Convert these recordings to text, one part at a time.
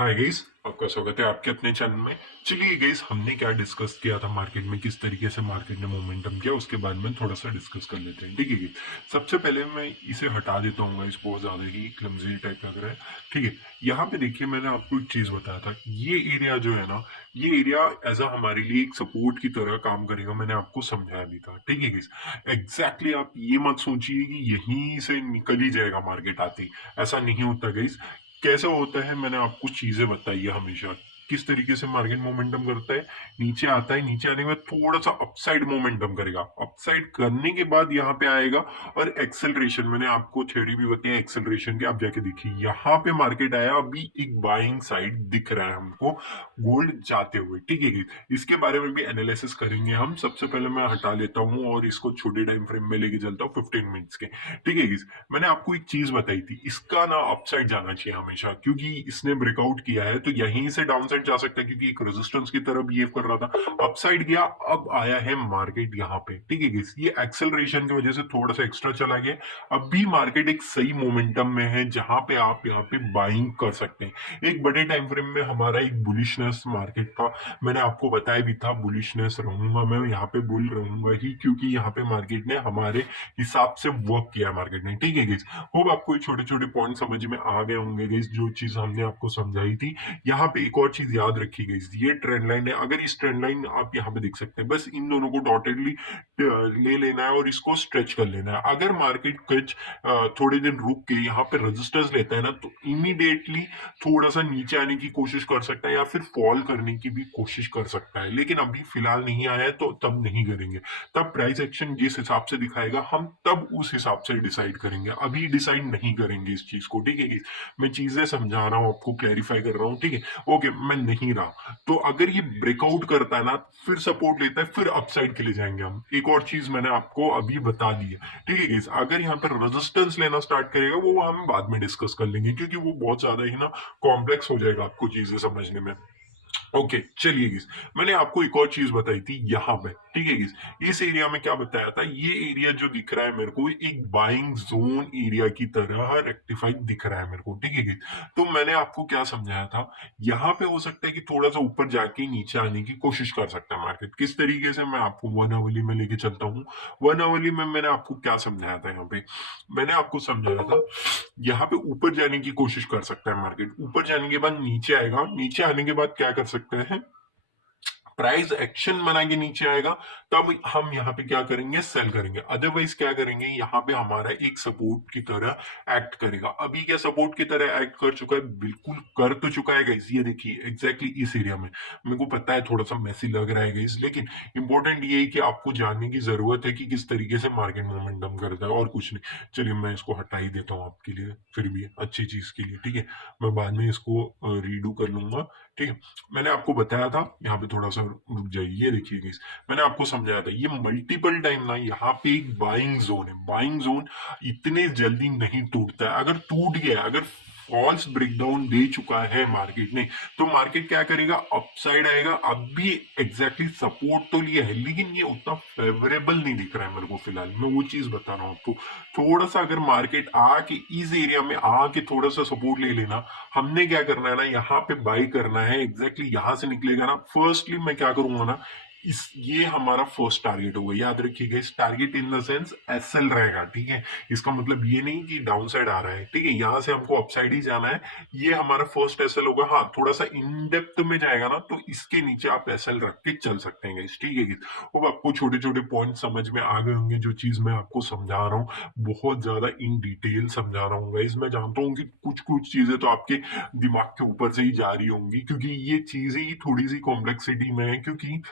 Hi guys, आपका स्वागत है आपके अपने चैनल में। चलिए गाइस, हमने क्या डिस्कस किया था मार्केट में, किस तरीके से मार्केट ने मोमेंटम किया, उसके बारे में थोड़ा सा डिस्कस कर लेते हैं। ठीक है गाइस, सबसे पहले मैं इसे हटा देता हूँ गाइस, बहुत ज्यादा ही क्लमजी टाइप लग रहा है। ठीक है, यहाँ पे देखिए, मैंने आपको एक चीज बताया था, ये एरिया जो है ना, ये एरिया एज अ हमारे लिए एक सपोर्ट की तरह काम करेगा। मैंने आपको समझाया भी था। ठीक है गाइस, एग्जैक्टली आप ये मत सोचिए कि यहीं से निकल ही जाएगा मार्केट आते ही, ऐसा नहीं होता गाइस। कैसे होता है, मैंने आपको चीजें बताई है हमेशा, किस तरीके से मार्केट मोमेंटम करता है। नीचे आता है, नीचे आने के बाद थोड़ा सा अपसाइड मोमेंटम करेगा, अपसाइड करने के बाद यहाँ पे आएगा और एक्सेलरेशन, मैंने आपको थ्योरी भी बताई एक्सेलरेशन के। आप जाके देखिए, यहाँ पे मार्केट आया, अभी एक बाइंग साइड दिख रहा है हमको गोल्ड जाते हुए। ठीक है, इसके बारे में भी एनालिसिस करेंगे हम। सबसे पहले मैं हटा लेता हूँ और इसको छोटे टाइम फ्रेम में लेके चलता हूँ 15 मिनट्स के। ठीक है, मैंने आपको एक चीज बताई थी, इसका ना अपसाइड जाना चाहिए हमेशा, क्योंकि इसने ब्रेकआउट किया है तो यहीं से डाउनसाइड जा सकता है, क्योंकि एक रेजिस्टेंस की तरह बिहेव कर रहा था, अपसाइड गया, अब आया है मार्केट यहाँ पे। ठीक है, ये एक्सेलरेशन की वजह से थोड़ा सा एक्स्ट्रा चला गया। अब भी मार्केट एक सही मोमेंटम में है, जहां पे आप यहाँ पे बाइंग कर सकते हैं। एक बड़े टाइम फ्रेम में हमारा एक बुलिशनेस मार्केट था, मैंने आपको बताया भी था बुलिशनेस रहूंगा मैं यहाँ पे, बुल रहूंगा ही, क्योंकि यहाँ पे मार्केट ने हमारे हिसाब से वर्क किया मार्केट ने। ठीक है गाइस, होप आपको ये छोटे छोटे पॉइंट समझ में आ गए होंगे गाइस, जो चीज हमने आपको समझाई थी। यहाँ पे एक और चीज याद रखी गाइस, ये ट्रेंड लाइन है, अगर इस ट्रेंड लाइन आप यहाँ पे देख सकते हैं, बस इन दोनों को डॉटेडली ले लेना है और इसको स्ट्रेच कर लेना है। अगर मार्केट कुछ थोड़े दिन रुक के यहाँ पे रेजिस्टेंस लेता है ना, तो इमीडिएटली थोड़ा सा नीचे आने की कोशिश कर सकता है या फिर फॉल करने की भी कोशिश कर सकता है, लेकिन अभी फिलहाल नहीं आया है तो तब नहीं करेंगे। तब प्राइस एक्शन जिस हिसाब से दिखाएगा, हम तब उस हिसाब से डिसाइड करेंगे, अभी डिसाइड नहीं करेंगे इस चीज को। ठीक है, मैं चीजें समझा रहा हूँ आपको, क्लैरिफाई कर रहा हूँ। ठीक है, ओके, मैं नहीं रहा तो अगर ये ब्रेकआउट करता है ना, फिर सपोर्ट लेता है, फिर अपसाइड के लिए जाएंगे हम। एक और चीज मैंने आपको अभी बता दी है। ठीक है गाइस, अगर यहाँ पर रेजिस्टेंस लेना स्टार्ट करेगा, वो हम बाद में डिस्कस कर लेंगे, क्योंकि वो बहुत ज्यादा ही ना कॉम्प्लेक्स हो जाएगा आपको चीजें समझने में। ओके, चलिए गिस, मैंने आपको एक और चीज बताई थी यहाँ पे। ठीक है गिस, इस एरिया में क्या बताया था, ये एरिया जो दिख रहा है मेरे को, एक बाइंग जोन एरिया की तरह रेक्टिफाइड दिख रहा है मेरे को। ठीक है गिस, तो मैंने आपको क्या समझाया था, यहाँ पे हो सकता है कि थोड़ा सा ऊपर जाके नीचे आने की कोशिश कर सकता है मार्केट। किस तरीके से, मैं आपको वन अवली में लेके चलता हूँ। वन अवली में मैंने आपको क्या समझाया था, यहाँ पे मैंने आपको समझाया था, यहाँ पे ऊपर जाने की कोशिश कर सकता है मार्केट, ऊपर जाने के बाद नीचे आएगा, नीचे आने के बाद क्या कर सकते हैं, प्राइस एक्शन बना के नीचे आएगा, तब हम यहाँ पे क्या करेंगे, सेल करेंगे। अदरवाइज क्या करेंगे, यहाँ पे हमारा एक सपोर्ट की तरह एक्ट करेगा। अभी क्या सपोर्ट की तरह एक्ट कर चुका है, बिल्कुल कर तो चुका है गाइस। ये देखिए एग्जैक्टली इस एरिया में, मेरे को पता है थोड़ा सा मैसी लग रहा है गाइस, लेकिन इंपॉर्टेंट ये है कि आपको जानने की जरूरत है कि किस तरीके से मार्केट मोमेंटम करता है, और कुछ नहीं। चलिए मैं इसको हटा ही देता हूँ आपके लिए, फिर भी अच्छी चीज के लिए। ठीक है, मैं बाद में इसको रीडू कर लूंगा। ठीक है, मैंने आपको बताया था, यहाँ पे थोड़ा सा रुक जाइए, ये देखिए गाइस, मैंने आपको समझाया था, ये मल्टीपल टाइम ना यहाँ पे एक बाइंग जोन है। बाइंग जोन इतने जल्दी नहीं टूटता है, अगर टूट गया, अगर फॉल्स ब्रेकडाउन दे चुका है मार्केट ने, तो मार्केट क्या करेगा, अपसाइड आएगा। अब भी एग्जैक्टली सपोर्ट तो लिया है, लेकिन ये उतना फेवरेबल नहीं दिख रहा है मेरे को फिलहाल, मैं वो चीज बता रहा हूँ आपको। थोड़ा सा अगर मार्केट आके इस एरिया में आके थोड़ा सा सपोर्ट ले लेना, हमने क्या करना है ना, यहाँ पे बाई करना है। एग्जैक्टली यहां से निकलेगा ना, फर्स्टली मैं क्या करूंगा ना, इस ये हमारा फर्स्ट टारगेट होगा, याद रखिएगा। इस target in the sense SL रहेगा। ठीक है, इसका मतलब ये नहीं कि डाउन साइड आ रहा है। ठीक है, यहां से हमको अपसाइड ही जाना है, ये हमारा फर्स्ट एसएल होगा। हाँ, थोड़ा सा इन डेप्थ में जाएगा ना, तो इसके नीचे आप एसएल रख के चल सकते हैं guys। ठीक है guys? अब आपको छोटे छोटे पॉइंट समझ में आ गए होंगे, जो चीज मैं आपको समझा रहा हूँ बहुत ज्यादा इन डिटेल समझा रहा हूँ गाइस। मैं जानता हूँ कि कुछ कुछ चीजें तो आपके दिमाग के ऊपर से ही जा रही होंगी, क्योंकि ये चीजें ही थोड़ी सी कॉम्प्लेक्सिटी में है। क्योंकि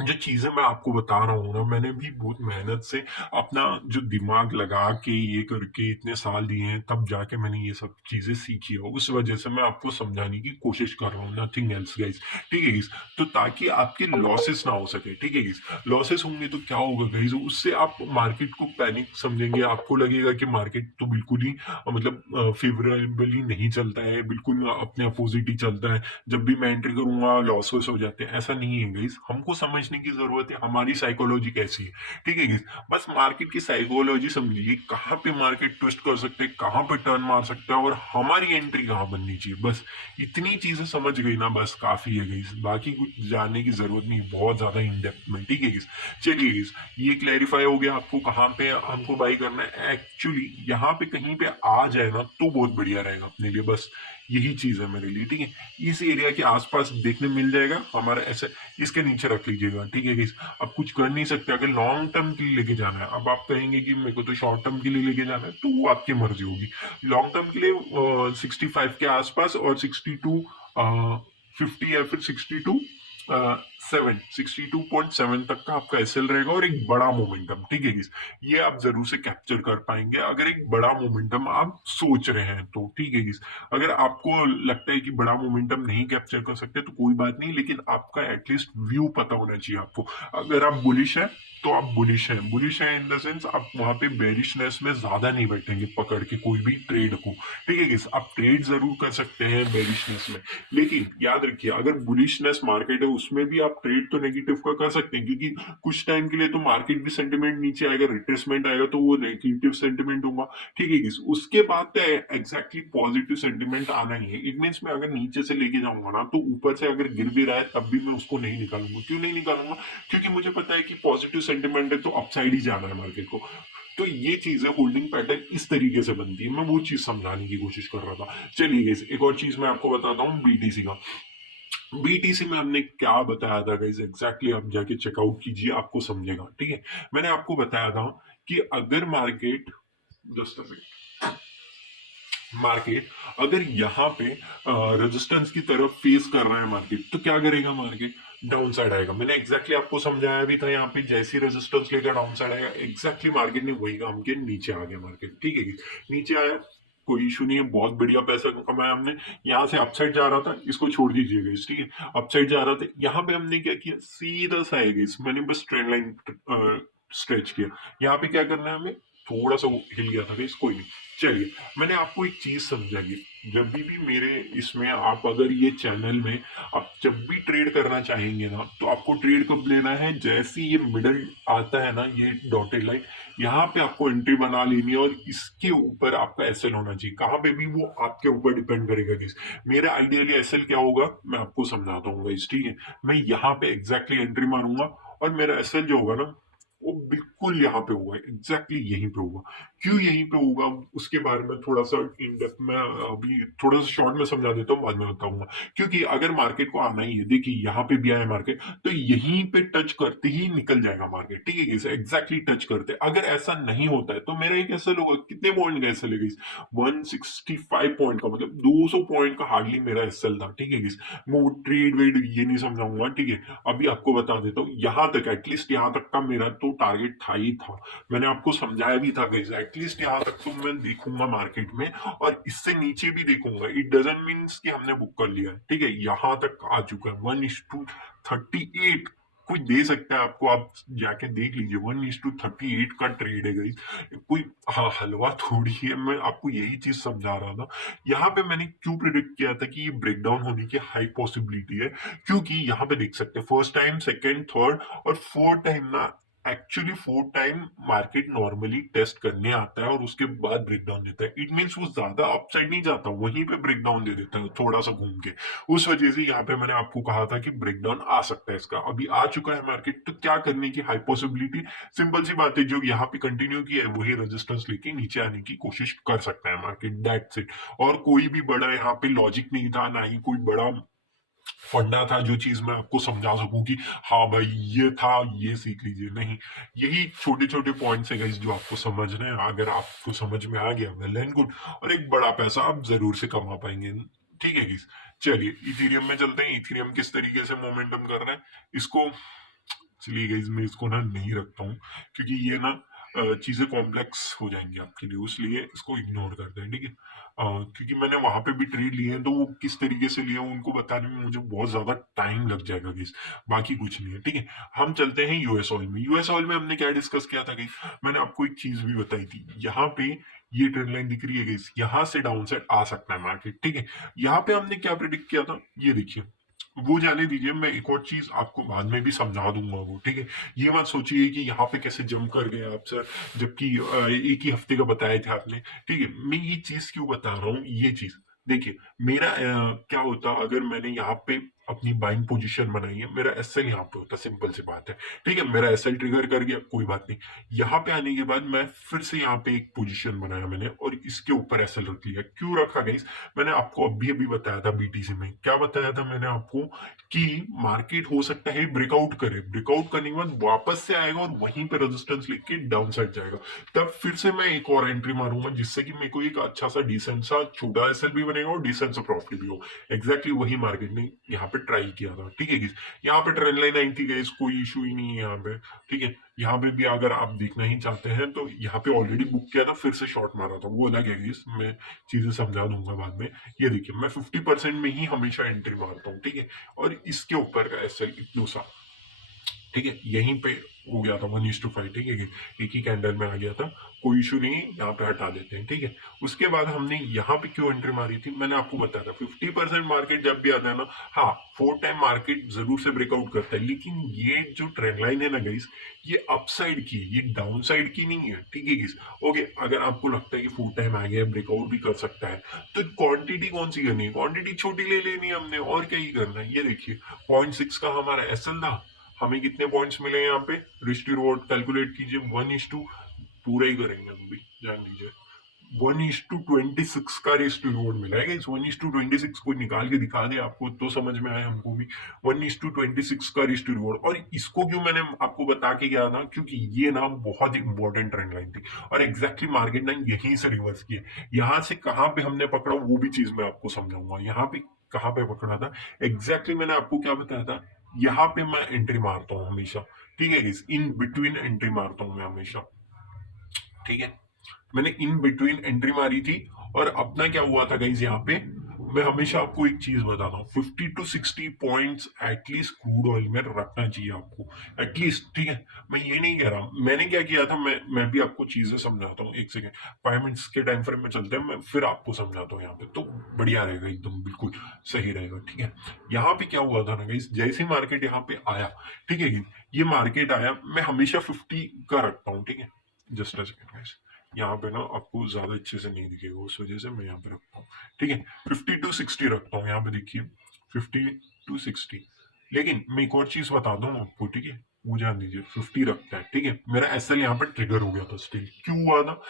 जो चीजें मैं आपको बता रहा हूँ ना, मैंने भी बहुत मेहनत से अपना जो दिमाग लगा के ये करके इतने साल दिए हैं, तब जाके मैंने ये सब चीजें सीखी है। उस वजह से मैं आपको समझाने की कोशिश कर रहा हूँ, नथिंग एल्स गाइस। ठीक है गाइस, तो ताकि आपके लॉसेस ना हो सके। ठीक है गाइस, लॉसेस होंगे तो क्या होगा गाइस, उससे आप मार्केट को पैनिक समझेंगे, आपको लगेगा कि मार्केट तो बिल्कुल ही मतलब फेवरेबली नहीं चलता है, बिल्कुल अपने अपोजिट ही चलता है, जब भी मैं एंट्री करूंगा लॉस वॉस हो जाते हैं। ऐसा नहीं है गाइस, हमको समझना समझने की जरूरत है हमारी साइकोलॉजी कैसी है, ठीक है guys? बस मार्केट की साइकोलॉजी समझिए, कहाँ पे मार्केट ट्विस्ट कर सकते हैं, कहाँ पे टर्न मार सकता है और हमारी एंट्री कहाँ बननी चाहिए, बस इतनी चीजें समझ गई ना बस काफी है guys। बाकी कुछ जानने की जरूरत नहीं, बहुत ज्यादा इन डेप्थ में, ठीक है guys? चलिए guys, ये क्लैरिफाई हो गया आपको कहाँ पे हमको बाई करना है। एक्चुअली यहाँ पे कहीं पे आ जाए ना तो बहुत बढ़िया रहेगा अपने लिए, बस यही चीज है मेरे लिए, ठीक है? इस एरिया के आसपास देखने मिल जाएगा हमारा ऐसे, इसके नीचे रख लीजिएगा, ठीक है गाइस? अब कुछ कर नहीं सकते, अगर लॉन्ग टर्म के लिए लेके जाना है, अब आप कहेंगे कि मेरे को तो शॉर्ट टर्म के लिए लेके जाना है, तो वो आपकी मर्जी होगी। लॉन्ग टर्म के लिए 65 के आसपास और 62 50 या फिर 62.7 तक का आपका एसएल रहेगा और एक बड़ा मोमेंटम, ठीक है गाइस? ये आप जरूर से कैप्चर कर पाएंगे अगर एक बड़ा मोमेंटम आप सोच रहे हैं तो, ठीक है गाइस? अगर आपको लगता है कि बड़ा मोमेंटम नहीं कैप्चर कर सकते तो कोई बात नहीं, लेकिन आपका एटलीस्ट व्यू पता होना चाहिए आपको। अगर आप बुलिश है तो आप बुलिश हैं, बुलिश है इन द सेंस आप वहां पे बेरिशनेस में ज्यादा नहीं बैठेंगे पकड़ के कोई भी ट्रेड को, ठीक है गाइस? आप ट्रेड जरूर कर सकते हैं बेरिशनेस में, लेकिन याद रखिए अगर बुलिशनेस मार्केट है उसमें भी आप ट्रेड तो नेगेटिव का कर सकते हैं, क्योंकि कुछ टाइम के लिए तो मार्केट भी सेंटिमेंट नीचे आएगा, रिट्रेसमेंट आएगा तो वो नेगेटिव सेंटिमेंट होगा, ठीक है गाइस? उसके बाद तो एग्जैक्टली पॉजिटिव सेंटिमेंट आना ही है। इट मीन्स मैं अगर नीचे से लेके जाऊंगा ना तो ऊपर से अगर गिर भी रहा है तब भी मैं उसको नहीं निकालूंगा। क्यों नहीं निकालूंगा? क्योंकि मुझे पता है कि पॉजिटिव सेंटिमेंट है तो अपसाइड ही जाना है मार्केट को। तो ये चीज है, होल्डिंग पैटर्न इस तरीके से बनती है, मैं वो चीज समझाने की कोशिश कर रहा था। चलिए गाइस, एक और चीज मैं आपको बताता हूँ बीटीसी का। बीटीसी में हमने क्या बताया था गाइस एग्जैक्टली, आप जाके चेकआउट कीजिए, आपको समझेगा, ठीक है? मैंने आपको बताया था कि अगर मार्केट, जस्ट मार्केट अगर यहाँ पे रेजिस्टेंस की तरफ फेस कर रहा है मार्केट, तो क्या करेगा मार्केट? डाउन साइड आएगा। मैंने एग्जैक्टली आपको समझाया भी था, यहाँ पे जैसी रेजिस्टेंस लेकर डाउन साइड आएगा, एग्जैक्टली मार्केट ने वही काम किया, नीचे आ गया मार्केट, ठीक है? नीचे आया, कोई इशू नहीं है, बहुत बढ़िया पैसा कमाया हमने। यहाँ से अपसाइड जा रहा था, इसको छोड़ दीजिएगा, ठीक है? अपसाइड जा रहा था, यहाँ पे हमने क्या किया, सीधा सा आएगा इस, मैंने बस ट्रेंड लाइन स्ट्रेच किया। यहाँ पे क्या करना है हमें, थोड़ा सा हिल गया था, कोई नहीं। चलिए, मैंने आपको एक चीज समझाई, जब भी मेरे इसमें आप अगर ये चैनल में आप जब भी ट्रेड करना चाहेंगे ना तो आपको ट्रेड कब लेना है, जैसे ये मिडल आता है ना, ये डॉटेड लाइन, यहाँ पे आपको एंट्री बना लेनी है और इसके ऊपर आपका एसएल होना चाहिए। कहाँ पे भी वो आपके ऊपर डिपेंड करेगा किस, मेरा आइडियली एसएल क्या होगा मैं आपको समझाता हूँ गाइस, ठीक है? मैं यहाँ पे एग्जैक्टली एंट्री मारूंगा और मेरा एसएल जो होगा ना वो बिल्कुल यहाँ पे होगा, एग्जैक्टली यहीं पे होगा। क्यों यहीं पे होगा उसके बारे में थोड़ा सा इन डेप्थ में अभी थोड़ा सा शॉर्ट में समझा देता हूँ, बाद में बताऊंगा। क्योंकि अगर मार्केट को आना ही है, देखिए यहाँ पे भी आया मार्केट, तो यहीं पे टच करते ही निकल जाएगा मार्केट, ठीक है? इसे एग्जैक्टली टच करते, अगर ऐसा नहीं होता है तो मेरा एक ऐसा होगा, कितने पॉइंट का ऐसा लेगा, 165 पॉइंट का, मतलब 200 पॉइंट का हार्डली मेरा एसएल था, ठीक है? मैं वो ट्रेड वेड ये नहीं समझाऊंगा, ठीक है? अभी आपको बता देता हूँ, यहाँ तक एटलीस्ट यहाँ तक का मेरा तो टारगेट था ही था, मैंने आपको समझाया भी था गाइस, एटलीस्ट यहाँ तक तो मैं देखूंगा मार्केट में, और इससे नीचे भी देखूंगा। इट डजंट मीन्स कि हमने बुक कर लिया है, ठीक है? यहाँ तक आ चुका है, 1:38 कोई दे सकता है आपको, आप जाके देख लीजिए, 1:38 का ट्रेड है गाइस, कोई हाँ हलवा थोड़ी है। मैं आपको यही चीज समझा रहा था। यहाँ पे मैंने क्यों प्रिडिक्ट किया था कि ये ब्रेकडाउन होने की हाई पॉसिबिलिटी है, क्योंकि यहाँ पे देख सकते हैं फर्स्ट टाइम, सेकेंड, थर्ड और फोर्थ टाइम ना, actually fourth time market normally test करने आता है और उसके बाद ब्रेकडाउन देता है। इट मीन्स वो ज्यादा अपसाइड नहीं जाता, वहीं पे ब्रेकडाउन दे देता है थोड़ा सा घूम के। उस वजह से यहाँ पे मैंने आपको कहा था कि ब्रेकडाउन आ सकता है इसका, अभी आ चुका है मार्केट, तो क्या करने की हाई पॉसिबिलिटी, सिंपल सी बात है, जो यहाँ पे कंटिन्यू किया है वही रेजिस्टेंस लेके नीचे आने की कोशिश कर सकता है मार्केट, दैट्स इट। और कोई भी बड़ा यहाँ पे लॉजिक नहीं था, ना ही कोई बड़ा फंडा था जो चीज मैं आपको समझा सकूं कि हाँ भाई ये था, ये सीख लीजिए, नहीं। यही छोटे छोटे पॉइंट्स है गाइस जो आपको समझना है, अगर आपको समझ में आ गया वेल एंड गुड, और एक बड़ा पैसा आप जरूर से कमा पाएंगे, ठीक है गाइस? चलिए इथेरियम में चलते हैं, इथेरियम किस तरीके से मोमेंटम कर रहा है इसको। चलिए गाइस, मैं इसको ना नहीं रखता हूँ, क्योंकि ये ना चीजें कॉम्प्लेक्स हो जाएंगी आपके लिए, इसलिए इसको इग्नोर करते हैं, ठीक है? क्योंकि मैंने वहां पे भी ट्रेड लिए हैं तो वो किस तरीके से लिए हैं उनको बताने में मुझे बहुत ज्यादा टाइम लग जाएगा गाइस, बाकी कुछ नहीं है, ठीक है? हम चलते हैं यूएस ऑयल में। यूएस ऑयल में हमने क्या डिस्कस किया था गाइस, मैंने आपको एक चीज भी बताई थी, यहाँ पे ये ट्रेंड लाइन दिख रही है गाइस, यहाँ से डाउन साइड आ सकता है मार्केट, ठीक है? यहाँ पे हमने क्या प्रिडिक्ट किया था, ये देखिए, वो जाने दीजिए, मैं एक और चीज आपको बाद में भी समझा दूंगा वो, ठीक है। ये मत सोचिए कि यहाँ पे कैसे जंप कर गए आप सर, जबकि एक ही हफ्ते का बताए थे आपने, ठीक है। मैं ये चीज क्यों बता रहा हूँ, ये चीज देखिए, मेरा क्या होता अगर मैंने यहाँ पे अपनी बाइंग पोजीशन बनाई है, मेरा एसएल यहाँ पे होता, सिंपल सी बात है, ठीक है। मेरा एसएल ट्रिगर कर गया, कोई बात नहीं। यहाँ पे आने के बाद मैं फिर से यहाँ पे एक पोजीशन बनाया मैंने, और इसके ऊपर एसएल रख लिया। क्यों रखा गई, मैंने आपको अभी अभी बताया था बीटीसी में, क्या बताया था मैंने आपको, कि मार्केट हो सकता है ब्रेकआउट करे, ब्रेकआउट करने के बाद वापस से आएगा और वहीं पे रेजिस्टेंस लेके डाउन साइड जाएगा, तब फिर से मैं एक और एंट्री मारूंगा, जिससे कि मेरे को एक अच्छा सा डिसेंट सा छोटा एसएल भी बनेगा और डिसेंट सा प्रॉफिट भी हो। एग्जैक्टली वही मार्केट ने यहाँ पे ट्राई किया था, ठीक है। यहाँ पे ट्रेंड लाइन आई थी गाइस, कोई इशू ही नहीं है यहाँ पे, ठीक है। यहाँ पे भी अगर आप देखना ही चाहते हैं तो यहाँ पे ऑलरेडी बुक किया था, फिर से शॉर्ट मारा था, वो अलग है गाइस, मैं चीजें समझा दूंगा बाद में। ये देखिए, मैं 50% में ही हमेशा एंट्री मारता हूँ, ठीक है। और इसके ऊपर का ऐसा इतना सा, ठीक है, यहीं पे हो गया था 1:5, ठीक है। एक ही कैंडल में आ गया था, कोई इशू नहीं है, यहाँ पे हटा देते हैं, ठीक है। उसके बाद हमने यहाँ पे क्यों एंट्री मारी थी, मैंने आपको बताया था 50% मार्केट जब भी आता है ना, हाँ 4 टाइम मार्केट जरूर से ब्रेकआउट करता है, लेकिन ये जो ट्रेंड लाइन है ना गाइस, ये अपसाइड की, ये डाउन साइड की नहीं है, ठीक है गाइस। ओके, अगर आपको लगता है कि 4 टाइम आ गया, ब्रेकआउट भी कर सकता है, तो क्वांटिटी कौन सी करनी है, क्वांटिटी छोटी ले लेनी है हमने, और क्या ही करना है। ये देखिए 0.6 का हमारा एसएल था, हमें कितने पॉइंट्स मिले यहाँ पे, रिस्क रिवॉर्ड कैलकुलेट कीजिए, 1:, पूरा ही करेंगे हम भी, जान लीजिए 1:26 का रिस्क रिवॉर्ड मिला है। इस 1:26 को निकाल के दिखा दे आपको तो समझ में आए हमको भी, 1:26 का रिस्क रिवॉर्ड। और इसको क्यों मैंने आपको बता के गया था, क्योंकि ये ना बहुत इंपॉर्टेंट ट्रेंड लाइन थी, और एग्जैक्टली मार्केट ना यहीं से रिवर्स किया, यहाँ से कहाँ पे हमने पकड़ा वो भी चीज मैं आपको समझाऊंगा। यहाँ पे कहाँ पे पकड़ा था एग्जैक्टली, मैंने आपको क्या बताया था, यहाँ पे मैं एंट्री मारता हूँ हमेशा, ठीक है। इस इन बिटवीन एंट्री मारता हूँ मैं हमेशा, ठीक है। मैंने इन बिटवीन एंट्री मारी थी, और अपना क्या हुआ था गाइज यहाँ पे, मैं हमेशा आपको एक चीज बताता हूँ, 50 to 60 points at least crude oil में रखना चाहिए आपको, एटलीस्ट, ठीक है। मैं ये नहीं कह रहा, मैंने क्या किया था, मैं भी आपको चीजें समझाता हूँ, एक सेकेंड, 5 मिनट्स के टाइम फ्रेम में चलते हैं, मैं फिर आपको समझाता हूँ यहाँ पे, तो बढ़िया रहेगा, एकदम बिल्कुल सही रहेगा, ठीक है। यहाँ पे क्या हुआ था ना गाइज, जैसे मार्केट यहाँ पे आया, ठीक है, ये मार्केट आया, मैं हमेशा 50 का रखता हूँ, ठीक है। जस्ट अ सेकेंड गाइज, यहाँ पे ना आपको ज्यादा अच्छे से नहीं दिखेगा, उस वजह से मैं यहाँ पे रखता हूँ, ठीक है। 50 to 60 रखता हूँ, यहाँ पे देखिए 50 to 60। लेकिन मैं एक और चीज बता दूं आपको, ठीक है, वो जान दीजिए 50 रखता है, ठीक है। मेरा एसएल यहाँ पे ट्रिगर हो गया था, स्टिल क्यों हुआ था,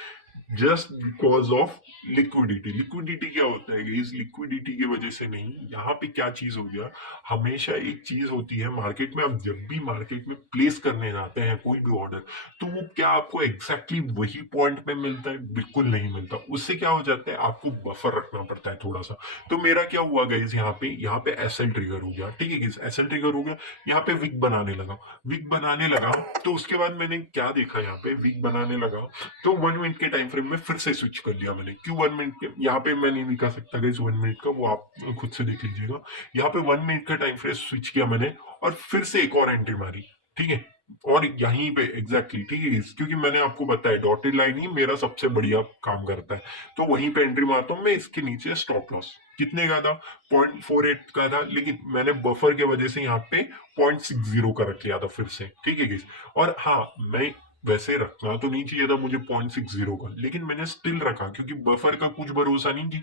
just because of liquidity. Liquidity क्या होता है, इस लिक्विडिटी की वजह से नहीं, यहाँ पे क्या चीज हो गया, हमेशा एक चीज होती है मार्केट में, आप जब भी मार्केट में प्लेस करने जाते हैं कोई भी ऑर्डर, तो वो क्या आपको एग्जैक्टली वही पॉइंट पे मिलता है, बिल्कुल नहीं मिलता। उससे क्या हो जाता है, आपको बफर रखना पड़ता है थोड़ा सा। तो मेरा क्या हुआ गाइस, यहाँ पे एसएल ट्रिगर हो गया, ठीक है गाइस, एसएल ट्रिगर हो गया, यहाँ पे विक बनाने लगा, विक बनाने लगा। तो उसके बाद मैंने क्या देखा, यहाँ पे विक बनाने लगा, तो 1 मिनट के टाइम फ्रेम में फिर से स्विच कर लिया मैंने। क्यों 1 मिनट के, यहाँ पे मैं नहीं दिखा सकता गाइस 1 मिनट का, वो आप खुद से देख लीजिएगा। यहाँ पे 1 मिनट का टाइम फ्रेम स्विच किया मैंने, और फिर से एक और एंट्री मारी, ठीक है। और यहीं पे एग्जैक्टली, ठीक है, क्योंकि मैंने आपको बताया डॉटेड लाइन ही मेरा सबसे बढ़िया काम करता है, तो वहीं पे एंट्री मारता हूँ मैं। इसके नीचे स्टॉप लॉस कितने का था, 0.48 का था, लेकिन मैंने बफर के वजह से यहाँ पे 0.60 का रख लिया था फिर से, ठीक है गाइस। और हाँ, मैं वैसे रखना तो नहीं चाहिए था मुझे 0.60 का, लेकिन मैंने स्टिल रखा, क्योंकि बफर का कुछ भरोसा नहीं कि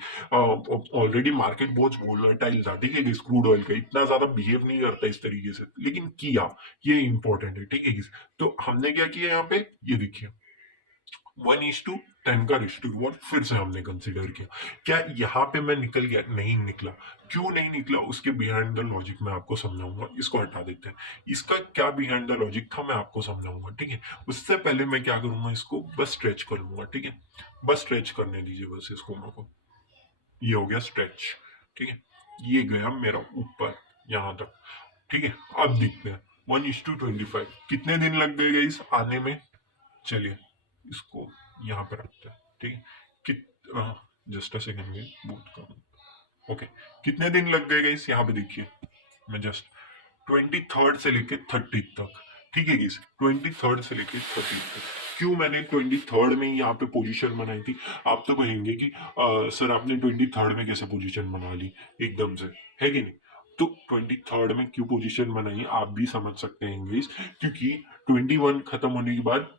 ऑलरेडी मार्केट बहुत वोलेटाइल था, ठीक है। क्रूड ऑयल का इतना ज्यादा बिहेव नहीं करता इस तरीके से, लेकिन किया, ये इंपॉर्टेंट है, ठीक है। तो हमने क्या किया यहाँ पे, ये देखिए 1:10 का रिश्ते रिवॉर्ड फिर से हमने कंसिडर किया। क्या यहाँ पे मैं निकल गया, नहीं निकला। क्यों नहीं निकला, उसके बिहाइंड द लॉजिक मैं आपको समझाऊंगा। इसको हटा देते हैं, इसका क्या बिहाइंड द लॉजिक था मैं आपको समझाऊंगा, ठीक है। उससे पहले मैं क्या करूंगा, इसको बस स्ट्रेच कर लूंगा, ठीक है। बस स्ट्रेच करने दीजिए बस इसको मेरे को, ये हो गया स्ट्रेच, ठीक है। ये गया मेरा ऊपर यहाँ तक, ठीक है। अब देखते हैं 1:25 कितने दिन लग गए इस आने में। चलिए इसको यहाँ पे रखते हैं, ठीक है। कित जस्ट अ सेकंड में बूट करूँ, ओके। कितने दिन लग गए गाइस, यहाँ पे देखिए, मैं जस्ट 23rd से लेके 30 तक, ठीक है गाइस, 23rd से लेके 30 तक। क्यों मैंने 23rd में यहाँ पे पोजीशन बनाई थी। आप तो कहेंगे कि सर आपने 23rd में कैसे पोजीशन बना ली एकदम से, है कि नहीं। तो 23rd में क्यों पोजीशन बनाई आप भी समझ सकते हैं गाइस, क्योंकि 21 खत्म होने के बाद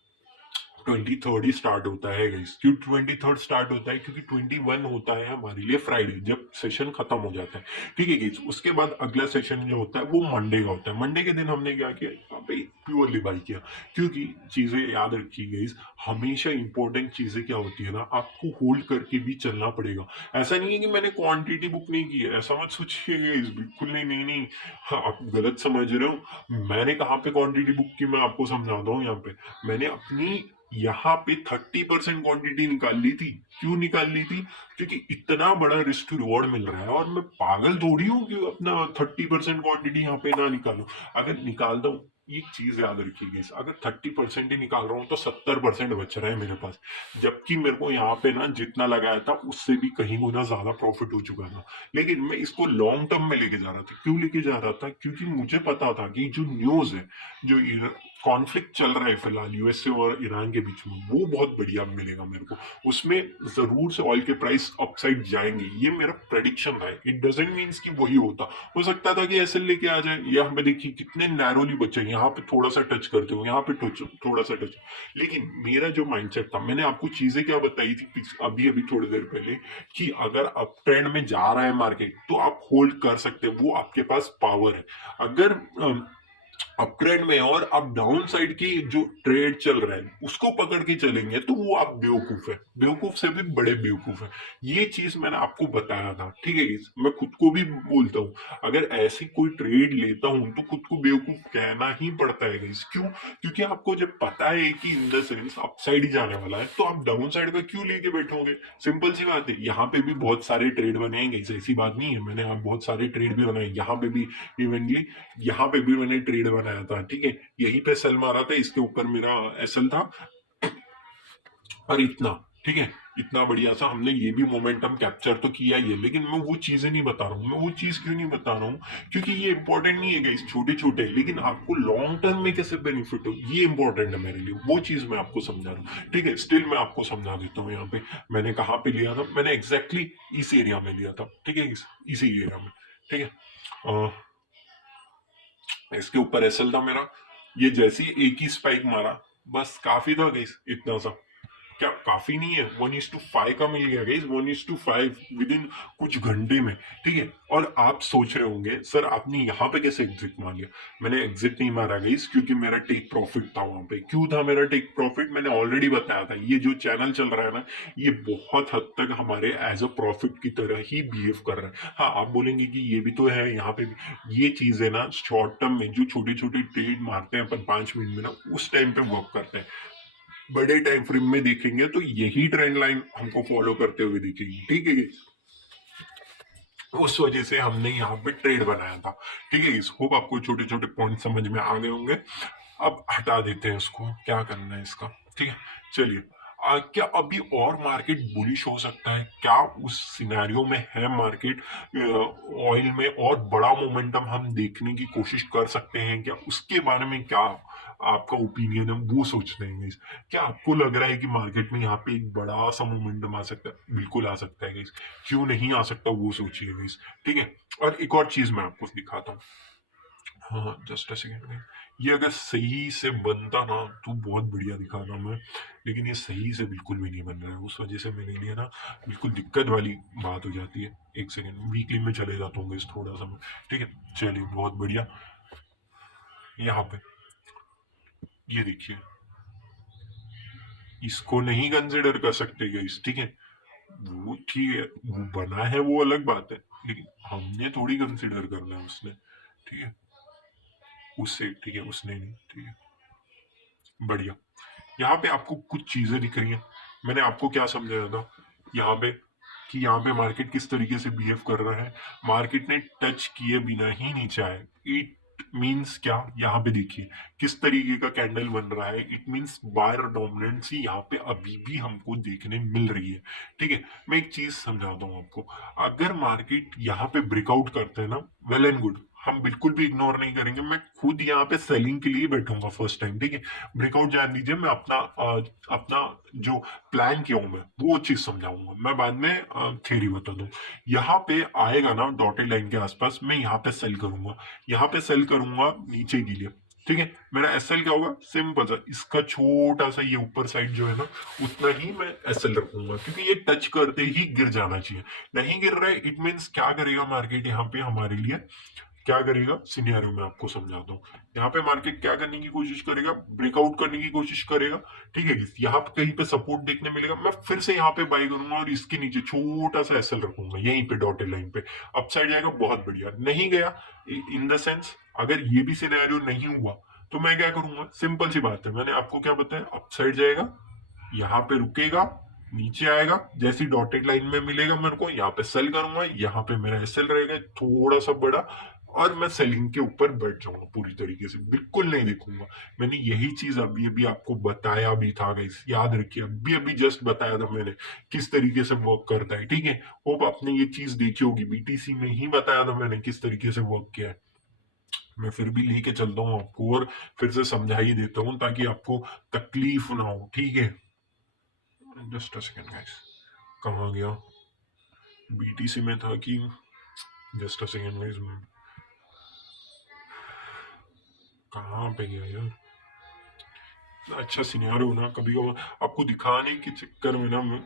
23rd ही स्टार्ट होता है गाइस। क्यों 23rd स्टार्ट होता है? क्योंकि 21 होता है हमारे लिए फ्राइडे, जब सेशन खत्म हो जाता है। ठीक है गाइस, उसके बाद अगला सेशन जो होता है वो मंडे का होता है। मंडे के दिन हमने क्या किया, भाई प्योरली बाई किया। क्योंकि चीजें याद रखिए गाइस, हमेशा इंपॉर्टेंट चीजें क्या होती है ना, आपको होल्ड करके भी चलना पड़ेगा। ऐसा नहीं है कि मैंने क्वांटिटी बुक नहीं की है, ऐसा मत सोचिए गाइस, बिल्कुल नहीं नहीं नहीं। हाँ, आप गलत समझ रहे हो। मैंने कहाँ पे क्वांटिटी बुक की, मैं आपको समझाता हूँ। यहाँ पे मैंने अपनी यहाँ पे 30% क्वांटिटी निकाल ली थी। क्यों निकाल ली थी? क्योंकि इतना बड़ा रिस्क रिवॉर्ड मिल रहा है और मैं पागल थोड़ी हूँ कि अपना 30% क्वांटिटी यहाँ पे ना निकालू। अगर निकालता हूँ, एक चीज याद रखिएगा, अगर 30% ही निकाल रहा हूँ तो 70% बच रहा है मेरे पास। जबकि मेरे को यहाँ पे ना जितना लगाया था उससे भी कहीं गुना ज्यादा प्रॉफिट हो चुका था। लेकिन मैं इसको लॉन्ग टर्म में लेके जा रहा था। क्यों लेके जा रहा था? क्योंकि मुझे पता था कि जो न्यूज है, जो कॉन्फ्लिक्ट चल रहा है फिलहाल यूएसए और ईरान के बीच में, वो बहुत बढ़िया मिलेगा मेरे को। उसमें जरूर से ऑयल के प्राइस अपसाइड जाएंगे, ये मेरा प्रेडिक्शन था। इट डजेंट मीन्स कि वही होता। हो सकता था कि एसएल लेके आ जाए। यहाँ पे देखिए कितने नैरोली बचे, यहाँ पे थोड़ा सा टच करते हो, यहाँ पे थोड़ा सा टच। लेकिन मेरा जो माइंडसेट था, मैंने आपको चीजें क्या बताई थी अभी अभी थोड़ी देर पहले, कि अगर अप ट्रेंड में जा रहा है मार्केट तो आप होल्ड कर सकते हो, वो आपके पास पावर है। अगर अपट्रेंड में और आप डाउन साइड की जो ट्रेड चल रहा है उसको पकड़ के चलेंगे तो वो आप बेवकूफ है, बेवकूफ से भी बड़े बेवकूफ है। ये चीज मैंने आपको बताया था। ठीक है, मैं खुद को भी बोलता हूँ, अगर ऐसी कोई ट्रेड लेता हूं तो खुद को बेवकूफ कहना ही पड़ता है गाइस। क्यों? क्योंकि आपको जब पता है कि इन द सेंस अपसाइड ही जाने वाला है तो आप डाउन साइड का क्यों लेके बैठोगे? सिंपल सी बात है। यहाँ पे भी बहुत सारे ट्रेड बने हैं गाइस, ऐसी बात नहीं है। मैंने आप बहुत सारे ट्रेड भी बनाए, यहाँ पे भी इवेंटली यहाँ पे भी मैंने ट्रेड बनाया था। ठीक है, यहीं पे सेल मारा था, इसके ऊपर मेरा एसएल था और इतना। ठीक है, इतना बढ़िया सा हमने ये भी मोमेंटम कैप्चर तो किया ही है। लेकिन मैं वो चीजें नहीं बता रहा हूँ। मैं वो चीज क्यों नहीं बता रहा हूँ? क्योंकि ये इंपॉर्टेंट नहीं है गाइस, छोटे छोटे, लेकिन आपको लॉन्ग टर्म में कैसे बेनिफिट हो ये इंपॉर्टेंट है मेरे लिए। वो चीज मैं आपको समझा रहा हूँ। ठीक है, स्टिल मैं आपको समझा देता हूँ। यहाँ पे मैंने कहाँ पे लिया था, मैंने एग्जैक्टली इस एरिया में लिया था। ठीक है, इसी एरिया में। ठीक है, इसके ऊपर एसएल था मेरा। ये जैसे ही एक ही स्पाइक मारा, बस काफी था गाइस, इतना सा। क्या काफी नहीं है? 1:5 का मिल गया गाइस, 1:5 विद इन कुछ घंटे में। ठीक है, और आप सोच रहे होंगे सर आपने यहाँ पे कैसे एग्जिट मार लिया? मैंने एग्जिट नहीं मारा गाइस, क्योंकि मेरा टेक प्रॉफिट था वहां पे। क्यों था मेरा टेक प्रॉफिट? मैंने ऑलरेडी बताया था, ये जो चैनल चल रहा है ना, ये बहुत हद तक हमारे एज अ प्रॉफिट की तरह ही बिहेव कर रहा है। हाँ, आप बोलेंगे कि ये भी तो है यहाँ पे भी। ये चीजें ना शॉर्ट टर्म में जो छोटे छोटे ट्रेड मारते हैं अपन 5 मिनट में ना, उस टाइम पे वर्क करते हैं। बड़े टाइम फ्रेम में देखेंगे तो यही ट्रेंड लाइन हमको फॉलो करते हुए दिखेगी। ठीक है, उस वजह से हमने यहाँ पे ट्रेड बनाया था। ठीक है, इस होप आपको छोटे छोटे पॉइंट समझ में आ गए होंगे। अब हटा देते हैं इसको, क्या करना है इसका। ठीक है, चलिए। क्या अभी और मार्केट बुलिश हो सकता है? क्या उस सिनेरियो में है मार्केट? ऑयल में और बड़ा मोमेंटम हम देखने की कोशिश कर सकते हैं क्या? उसके बारे में क्या आपका ओपिनियन है, वो सोचते हैं guys। क्या आपको लग रहा है कि मार्केट में यहाँ पे एक बड़ा सा मोमेंटम आ सकता है? बिल्कुल आ सकता है गाइस, क्यों नहीं आ सकता वो सोचिए गाइस। ठीक है, और एक और चीज मैं आपको दिखाता हूँ। हाँ, जस्ट अ सेकेंड। ये अगर सही से बनता ना तो बहुत बढ़िया दिखाता मैं, लेकिन ये सही से बिल्कुल भी नहीं बन रहा है। उस वजह से मेरे लिए ना बिल्कुल दिक्कत वाली बात हो जाती है। एक सेकेंड, वीकली में चले जाता हूँ इस थोड़ा सा मैं। ठीक है, चलिए, बहुत बढ़िया। यहाँ पे ये देखिए, इसको नहीं कंसिडर कर सकते गाइस। ठीक है, वो ठीक है, वो बना है वो अलग बात है, लेकिन हमने थोड़ी कंसिडर करना है उसने। ठीक है, उससे ठीक है, उसने नहीं। ठीक है, बढ़िया। यहाँ पे आपको कुछ चीजें दिख रही हैं। मैंने आपको क्या समझाया था यहाँ पे, कि यहाँ पे मार्केट किस तरीके से बिहेव कर रहा है। मार्केट ने टच किए बिना ही नीचे आए। इट मींस क्या? यहाँ पे देखिए किस तरीके का कैंडल बन रहा है। इट मींस बायर डोमिनेंसी यहाँ पे अभी भी हमको देखने मिल रही है। ठीक है, मैं एक चीज समझाता हूँ आपको। अगर मार्केट यहाँ पे ब्रेकआउट करते हैं ना, वेल एंड गुड, हम बिल्कुल भी इग्नोर नहीं करेंगे। मैं खुद यहाँ पे सेलिंग के लिए बैठूंगा फर्स्ट टाइम, ठीक है। ब्रेकआउट जान दीजिए, मैं अपना जो प्लान किया हूं मैं वो चीज समझाऊंगा, मैं बाद में थ्योरी बता दूं। यहाँ पे आएगा ना डॉटेड लाइन के आसपास, मैं यहाँ पे सेल करूंगा, यहाँ पे सेल करूंगा नीचे के लिए, ठीक है। मेरा एसएल क्या होगा, सिंपल सा, इसका छोटा सा ये ऊपर साइड जो है ना, उतना ही मैं एसएल रखूंगा, क्योंकि ये टच करते ही गिर जाना चाहिए। नहीं गिर रहा है, इट मीन्स क्या करेगा मार्केट यहाँ पे हमारे लिए, क्या करेगा सिनेरियो में आपको समझाता हूँ। यहाँ पे मार्केट क्या करने की कोशिश करेगा, ब्रेकआउट करने की कोशिश करेगा, ठीक है। यहाँ पे कहीं पे सपोर्ट देखने मिलेगा, मैं फिर से यहाँ पे बाय करूंगा और इसके नीचे छोटा सा एसएल रखूंगा यहीं पे डॉटेड लाइन पे। अपसाइड जाएगा, बहुत बढ़िया। नहीं गया, इन द सेंस अगर ये भी सिनेरियो नहीं हुआ तो मैं क्या करूंगा, सिंपल सी बात है, मैंने आपको क्या बताया, अपसाइड जाएगा, यहाँ पे रुकेगा, नीचे आएगा, जैसी डॉटेड लाइन में मिलेगा मेरे को, यहाँ पे सेल करूंगा, यहाँ पे मेरा एसएल रहेगा थोड़ा सा बड़ा, और मैं सेलिंग के ऊपर बैठ जाऊंगा पूरी तरीके से, बिल्कुल नहीं देखूंगा। मैंने यही चीज अभी अभी आपको बताया भी था गाइस, याद रखिए, अभी अभी जस्ट बताया था मैंने किस तरीके से वर्क करता है, ठीक है। होप आपने ये चीज देखी होगी, बीटीसी में ही बताया था मैंने किस तरीके से वर्क किया है। मैं फिर भी लेके चलता हूँ आपको और फिर से समझा ही देता हूँ ताकि आपको तकलीफ ना हो, ठीक है। जस्ट अ सेकेंड गाइस, कहाँ गया, बीटीसी में था कि, जस्ट अ सेकेंड गाइस, कहाँ पे गया यार। अच्छा सिनेरियो ना, कभी कभी आपको दिखाने के चक्कर में ना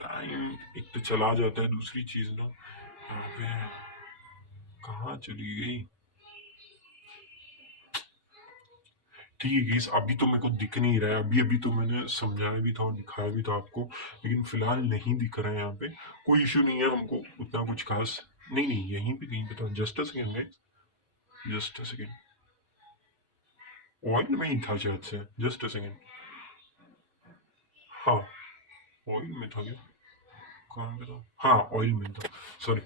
टाइम एक तो चला जाता है, दूसरी चीज ना यहाँ पे कहाँ चली गई। ठीक है गाइस, अभी तो मेरे को दिख नहीं रहा है, अभी अभी तो मैंने समझाया भी था और दिखाया भी था आपको, लेकिन फिलहाल नहीं दिख रहा है यहाँ पे। कोई इशू नहीं है, हमको उतना कुछ खास नहीं, नहीं यहीं पे कहीं पे था। Just a second guys, just a second, oil में ही था शायद से, जस्ट अ सेकेंड। हाँ, ऑयल में था क्या, कहाँ पे था, हाँ ऑयल में था, सॉरी,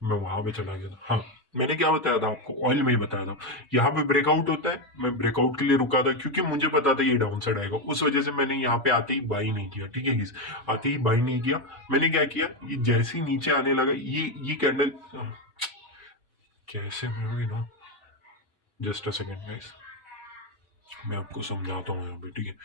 मैं वहां पे चला गया था। हाँ, मैंने क्या बताया था आपको, ऑयल में ही बताया था। यहाँ पे ब्रेकआउट होता है, मैं ब्रेकआउट के लिए रुका था क्योंकि मुझे पता था ये डाउन साइड आएगा, उस वजह से मैंने यहाँ पे आते ही बाई नहीं किया, ठीक है गाइस। आते ही बाई नहीं किया, मैंने क्या किया, ये जैसे ही नीचे आने लगा, ये कैंडल कैसे में हुई ना, जस्ट अ सेकेंड गाइस, मैं आपको समझाता हूँ यहाँ पे, ठीक है।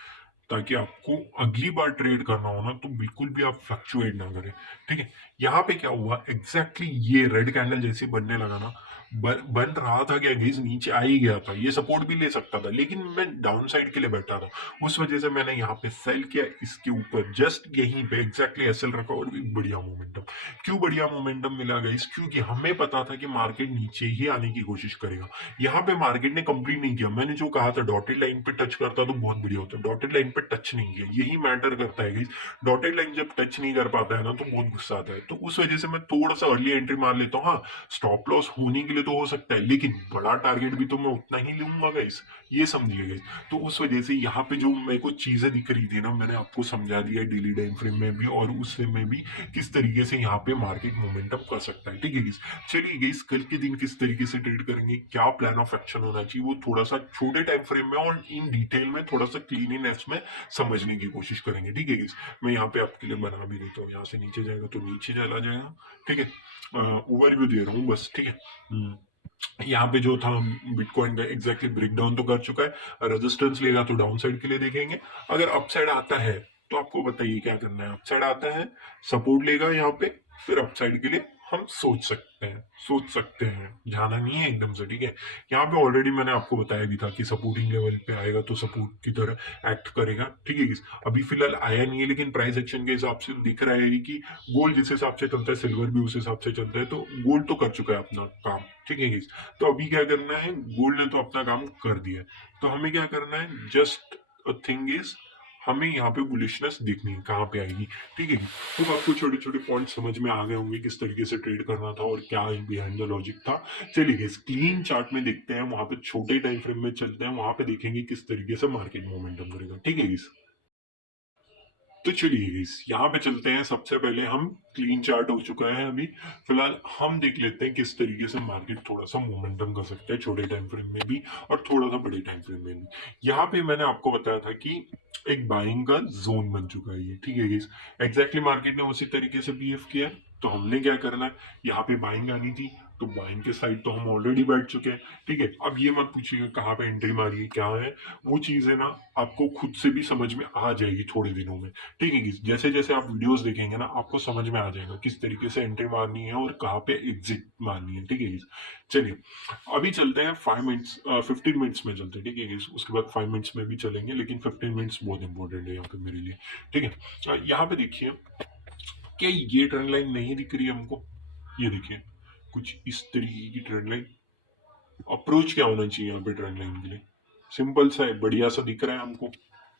ताकि आपको अगली बार ट्रेड करना हो ना तो बिल्कुल भी आप फ्लक्चुएट ना करें, ठीक है। यहाँ पे क्या हुआ एग्जैक्टली, ये रेड कैंडल जैसे बनने लगा ना, बन रहा था क्या गेज, नीचे आ ही गया था, ये सपोर्ट भी ले सकता था, लेकिन मैं डाउन साइड के लिए बैठा था, उस वजह से मैंने यहाँ पे सेल किया इसके ऊपर, जस्ट यहीं पे एग्जैक्टली एसएल रखा और भी बढ़िया मोमेंटम। क्यों बढ़िया मोमेंटम मिला गाइस, क्योंकि हमें पता था कि मार्केट नीचे ही आने की कोशिश करेगा। यहाँ पे मार्केट ने कंप्लीट नहीं किया, मैंने जो कहा था डॉटेड लाइन पे टच करता तो बहुत बढ़िया होता, डॉटेड लाइन पे टच नहीं किया, यही मैटर करता है गाइस। डॉटेड लाइन जब टच नहीं कर पाता है ना तो बहुत गुस्सा आता है, तो उस वजह से मैं थोड़ा सा अर्ली एंट्री मार लेता हूँ। हाँ, स्टॉप लॉस होने के लिए तो हो सकता है, लेकिन बड़ा टारगेट भी तो मैं उतना ही लूंगा गाइस, ये समझिए गाइस। तो उस वजह से यहाँ पे जो मेरे को चीजें दिख रही थी ना, मैंने आपको समझा दिया डेली टाइम फ्रेम में भी और उससे में भी किस तरीके से यहाँ पे मार्केट मोमेंटम कर सकता है, ठीक है गाइस। चलिए गाइस, कल के दिन किस तरीके से ट्रेड करेंगे, क्या प्लान ऑफ एक्शन होना चाहिए, वो थोड़ा सा छोटे टाइम फ्रेम में और इन डिटेल में थोड़ा सा क्लीनिनेस में समझने की कोशिश करेंगे, ठीक है गाइस। मैं यहाँ पे आपके लिए बना भी देता हूँ, यहाँ से नीचे जाएगा तो नीचे चला जाएगा, ठीक है। ओवरव्यू दे रहा हूँ बस, ठीक है। यहाँ पे जो था बिटकॉइन का एग्जैक्टली ब्रेकडाउन तो कर चुका है, रेजिस्टेंस लेगा तो डाउन साइड के लिए देखेंगे, अगर अपसाइड आता है तो आपको बताइए क्या करना है। अपसाइड आता है, सपोर्ट लेगा यहाँ पे, फिर अपसाइड के लिए हम सोच सकते हैं, जाना नहीं है एकदम से, ठीक है। यहाँ पे ऑलरेडी मैंने आपको बताया भी था कि सपोर्टिंग लेवल पे आएगा तो सपोर्ट की तरह एक्ट करेगा, ठीक है। अभी फिलहाल आया नहीं है, लेकिन प्राइस एक्शन के हिसाब से दिख रहा है कि गोल्ड जिस हिसाब से चलता है, सिल्वर भी उस हिसाब से चलता है, तो गोल्ड तो कर चुका है अपना काम, ठीक है। तो अभी क्या करना है, गोल्ड ने तो अपना काम कर दिया है, तो हमें क्या करना है, जस्ट अ थिंग इज, हमें यहाँ पे बुलिशनेस देखनी है कहाँ पे आएगी, ठीक है। तो आपको छोटे छोटे पॉइंट समझ में आ गए होंगे किस तरीके से ट्रेड करना था और क्या बिहाइंड द लॉजिक था। चलिए क्लीन चार्ट में देखते हैं, वहां पे छोटे टाइम फ्रेम में चलते हैं, वहां पे देखेंगे किस तरीके से मार्केट मोमेंटम करेगा, ठीक है। तो चलिए इस यहाँ पे चलते हैं, सबसे पहले हम क्लीन चार्ट हो चुका है अभी, फिलहाल हम देख लेते हैं किस तरीके से मार्केट थोड़ा सा मोमेंटम कर सकता है छोटे टाइम फ्रेम में भी और थोड़ा सा बड़े टाइम फ्रेम में भी। यहाँ पे मैंने आपको बताया था कि एक बाइंग का जोन बन चुका है ये, ठीक है। एग्जैक्टली मार्केट ने उसी तरीके से बिहेव किया, तो हमने क्या करना है, यहाँ पे बाइंग आनी थी, तो बाइंग के साइड तो हम ऑलरेडी बैठ चुके हैं। ठीक है, अब ये मत पूछिए कहाँ पे एंट्री मारी है, क्या है वो चीज़ है ना, आपको खुद से भी समझ में आ जाएगी थोड़े दिनों में। ठीक है, जैसे जैसे आप वीडियोस देखेंगे ना, आपको समझ में आ जाएगा किस तरीके से एंट्री मारनी है और कहाँ पे एग्जिट मारनी है। ठीक है, चलिए अभी चलते हैं 5 मिनट्स, 15 मिनट्स में चलते हैं। ठीक है, उसके बाद 5 मिनट्स में भी चलेंगे, लेकिन 15 मिनट्स बहुत इंपॉर्टेंट है यहाँ पे मेरे लिए। ठीक है, यहाँ पे देखिए, क्या ये ट्रेंड लाइन नहीं दिख रही है हमको? ये देखिए, कुछ इस तरीके की ट्रेंड लाइन। अप्रोच क्या होना चाहिए यहाँ पे ट्रेंड लाइन के लिए? सिंपल सा है, बढ़िया सा दिख रहा है हमको,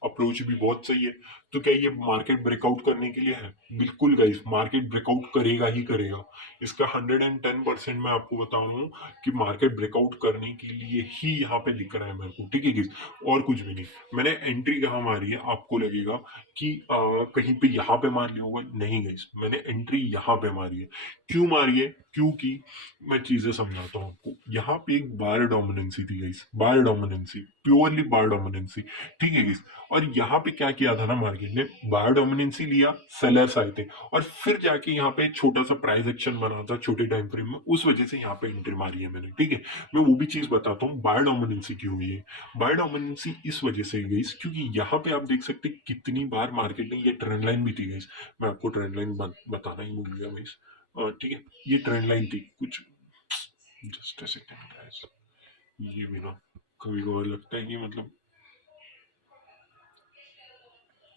अप्रोच भी बहुत सही है। तो क्या ये मार्केट ब्रेकआउट करने के लिए है? बिल्कुल गाइस, मार्केट ब्रेकआउट करेगा ही करेगा। इसका 110% मैं आपको बता रहा हूँ कि मार्केट ब्रेकआउट करने के लिए ही यहाँ पे दिख रहा है मेरे को। ठीक है गाइस, और कुछ भी नहीं। मैंने एंट्री कहाँ मारी है, आपको लगेगा कि कहीं पे यहाँ पे मार लिया होगा, नहीं गाइस, मैंने एंट्री यहाँ पे मारी है। क्यों मारी है? क्योंकि मैं चीजें समझाता हूँ आपको। यहाँ पे एक बार डोमिनेंसी थी गाइस, बार डोमिनेंसी, प्योरली बार डोमिनेंसी। ठीक है गाइस, और यहाँ पे क्या किया था ना, मार्केट ने बार डोमिनेंसी लिया, सेलर्स आए थे, और फिर जाके यहाँ पे छोटा सा प्राइस एक्शन बना था छोटे टाइम फ्रेम में, उस वजह से यहाँ पे एंट्री मारी है मैंने। ठीक है, मैं वो भी चीज बताता हूँ बार डोमिनेंसी क्यों हुई है। बार डोमिनेंसी इस वजह से गई क्योंकि यहाँ पे आप देख सकते कितनी बार मार्केट ने ये ट्रेंड लाइन भी थी गाइस। मैं आपको ट्रेंड लाइन बताना ही भूल गया गाइस। ठीक है, ये ट्रेंड लाइन थी कुछ, जस्ट अ सेकंड गाइस। ये भी ना कभी कभार लगता है कि मतलब,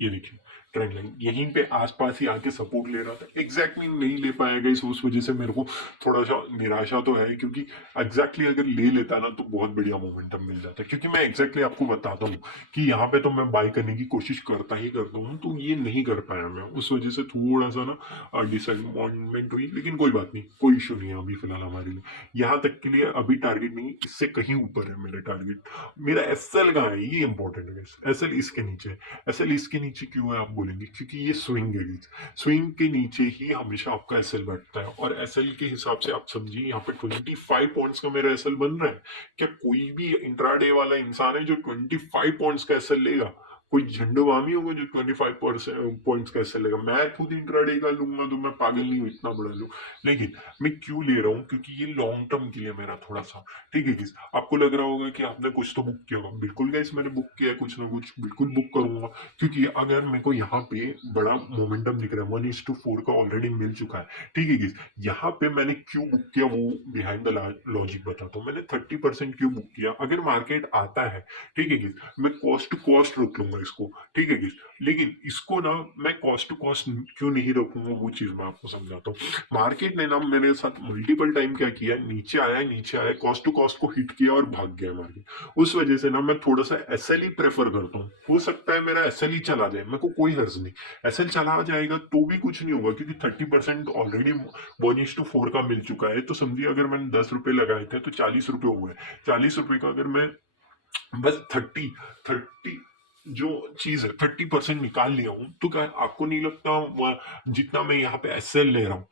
ये देखिए ट्रेंड लाइन यहीं पे आसपास ही आके सपोर्ट ले रहा था, एग्जैक्टली नहीं ले पाएगा इस उस वजह से मेरे को थोड़ा सा निराशा तो है, क्योंकि एग्जैक्टली अगर ले लेता ना तो बहुत बढ़िया मोमेंटम मिल जाता। क्योंकि मैं एग्जैक्टली आपको बताता हूँ कि यहाँ पे तो मैं बाय करने की कोशिश करता ही करता हूँ, तो ये नहीं कर पाया मैं, उस वजह से थोड़ा सा ना डिसअपॉइंटमेंट हुई। लेकिन कोई बात नहीं, कोई इशू नहीं है अभी फिलहाल हमारे लिए। यहाँ तक के लिए अभी टारगेट नहीं, इससे कहीं ऊपर है मेरे टारगेट। मेरा एसएल कहाँ है, ये इंपॉर्टेंट है। एसएल इसके नीचे है। एसएल इसके नीचे क्यों है आप बोलेंगे, क्योंकि ये स्विंग है। स्विंग के नीचे ही हमेशा आपका एसएल बैठता है, और एसएल के हिसाब से आप समझिए यहाँ पे 25 पॉइंट्स का मेरा एसएल बन रहा है। क्या कोई भी इंट्राडे वाला इंसान है जो 25 पॉइंट्स का एसएल लेगा? कोई झंडोबामी होगा जो 25 पॉइंट्स का एसएल लेगा? मैं खुद इंट्राडे का लूंगा तो मैं पागल नहीं हूँ इतना बड़ा लूँ। लेकिन मैं क्यों ले रहा हूँ, क्योंकि ये लॉन्ग टर्म के लिए मेरा थोड़ा सा। ठीक है गाइस, आपको लग रहा होगा कि आपने कुछ तो बुक किया होगा। बिल्कुल गाइस, मैंने बुक किया है कुछ ना कुछ, बिल्कुल बुक करूंगा। क्योंकि अगर मेरे को यहाँ पे बड़ा मोमेंटम दिख रहा है, 1:4 का ऑलरेडी मिल चुका है। ठीक है गाइस, यहाँ पे मैंने क्यों बुक किया वो बिहाइंड द लॉजिक बताता हूँ। मैंने 30% क्यों बुक किया, अगर मार्केट आता है, ठीक है गाइस, मैं कॉस्ट टू कॉस्ट रख लूंगा इसको। ठीक है गाइस, लेकिन इसको ना मैं कॉस्ट टू कॉस्ट क्यों नहीं रखूंगा, वो चीज मैं आपको समझाता हूँ। मार्केट ने ना मेरे साथ मल्टीपल टाइम क्या किया, नीचे आया, कॉस्ट टू कॉस्ट को हिट किया और भाग गया मार्केट। उस वजह से ना मैं थोड़ा सा एसएल ही प्रेफर करता हूँ। हो सकता है मेरा एसएल ही चला जाए, मेरे को कोई हर्ज नहीं। एसएल चला जाएगा तो भी कुछ नहीं होगा, क्योंकि 30% ऑलरेडी 1:4 का मिल चुका है। तो समझिए अगर मैंने 10 रुपए लगाए थे तो 40 रुपए हुए। 40 रुपए का अगर मैं बस 30 जो चीज है 30% निकाल लिया हूं, तो क्या आपको नहीं लगता जितना मैं यहाँ पे एसएल ले रहा हूँ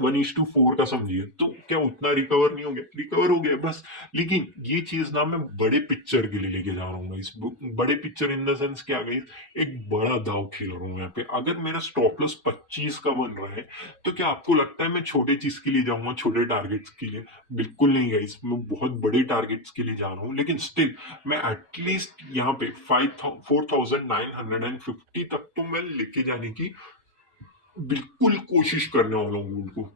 1:4 का समझिए, तो क्या उतना रिकवर नहीं हो गया? रिकवर हो गया बस। लेकिन ये चीज ना मैं बड़े पिक्चर के लिए लेके जा रहा हूँ इस बड़े पिक्चर इन द सेंस क्या गई, एक बड़ा दाव खेल रहा हूँ यहाँ पे। अगर मेरा स्टॉप लॉस 25 का बन रहा है, तो क्या आपको लगता है मैं छोटे चीज के लिए जाऊंगा, छोटे टारगेट्स के लिए? बिल्कुल नहीं गाइस, मैं बहुत बड़े टारगेट्स के लिए जा रहा हूँ। लेकिन स्टिल मैं एटलीस्ट यहाँ पे 4,950 तक तो मैं लेके जाने की बिल्कुल कोशिश करने वाला हूँ उनको।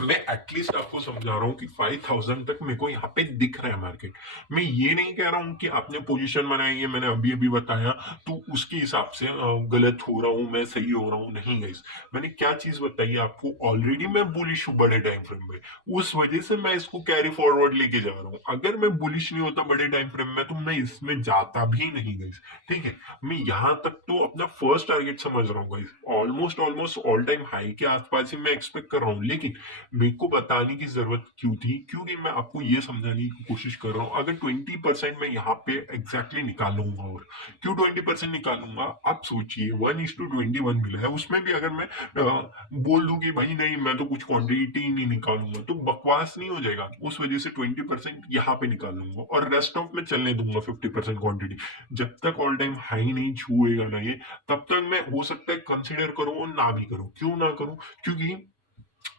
मैं एटलीस्ट आपको समझा रहा हूँ कि 5,000 तक मेरे को यहाँ पे दिख रहा है मार्केट। मैं ये नहीं कह रहा हूँ कि आपने पोजीशन बनाई है, मैंने अभी अभी बताया, तो उसके हिसाब से गलत हो रहा हूँ, मैं सही हो रहा हूँ, नहीं गाइस। मैंने क्या चीज बताई है आपको, ऑलरेडी मैं बुलिश हूँ बड़े टाइम फ्रेम में, उस वजह से मैं इसको कैरी फॉरवर्ड लेके जा रहा हूँ। अगर मैं बुलिश नहीं होता बड़े टाइम फ्रेम में, तो मैं इसमें जाता भी नहीं गाइस। ठीक है, मैं यहाँ तक तो अपना फर्स्ट टारगेट समझ रहा हूँ guys, almost almost all time high के आसपास ही मैं एक्सपेक्ट कर रहा हूँ। लेकिन मेरे को बताने की जरूरत क्यों थी, क्योंकि मैं आपको ये समझाने की कोशिश कर रहा हूँ। अगर 20% मैं यहाँ पे एग्जैक्टली निकालूंगा, और क्यों 20% निकालूंगा आप सोचिए, 1:21 मिला है, उसमें भी अगर मैं बोल दूं कि भाई नहीं मैं तो कुछ क्वांटिटी ही नहीं निकालूंगा, तो बकवास नहीं हो जाएगा? उस वजह से 20% यहाँ पे निकालूंगा और रेस्ट ऑफ में चलने दूंगा 50% क्वांटिटी। जब तक ऑल टाइम हाई नहीं छुएगा ना ये, तब तक मैं हो सकता है कंसिडर करूं और ना भी करूं। क्यों ना करूं? क्योंकि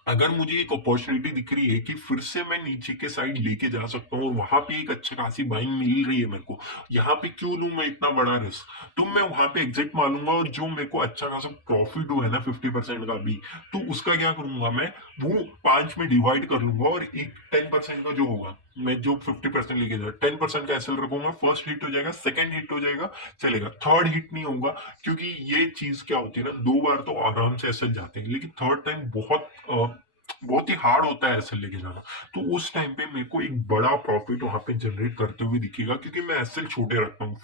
अगर मुझे एक अपॉर्चुनिटी दिख रही है कि फिर से मैं नीचे के साइड लेके जा सकता हूँ और वहां पे एक अच्छी खासी बाइंग मिल रही है मेरे को, यहाँ पे क्यों लूं मैं इतना बड़ा रिस्क? तो मैं वहां पे एग्जिट मारूंगा, और जो मेरे को अच्छा खासा प्रॉफिट हुआ है ना 50% का भी, तो उसका क्या करूंगा मैं, वो 5 में डिवाइड कर लूंगा, और एक 10% का जो होगा, मैं जो 50% लेके जा 10% का एसएल रखूंगा। फर्स्ट हिट हो जाएगा, सेकंड हिट हो जाएगा, चलेगा। थर्ड हिट नहीं होगा, क्योंकि ये चीज क्या होती है ना, 2 बार तो आराम से एसएल जाते हैं, लेकिन थर्ड टाइम बहुत ही हार्ड होता है एसएल लेके जाना। तो उस टाइम पे मेरे को एक बड़ा प्रॉफिट वहां पे जनरेट करते हुए दिखेगा, क्योंकि मैं एसएल छोटे रखता हूँ।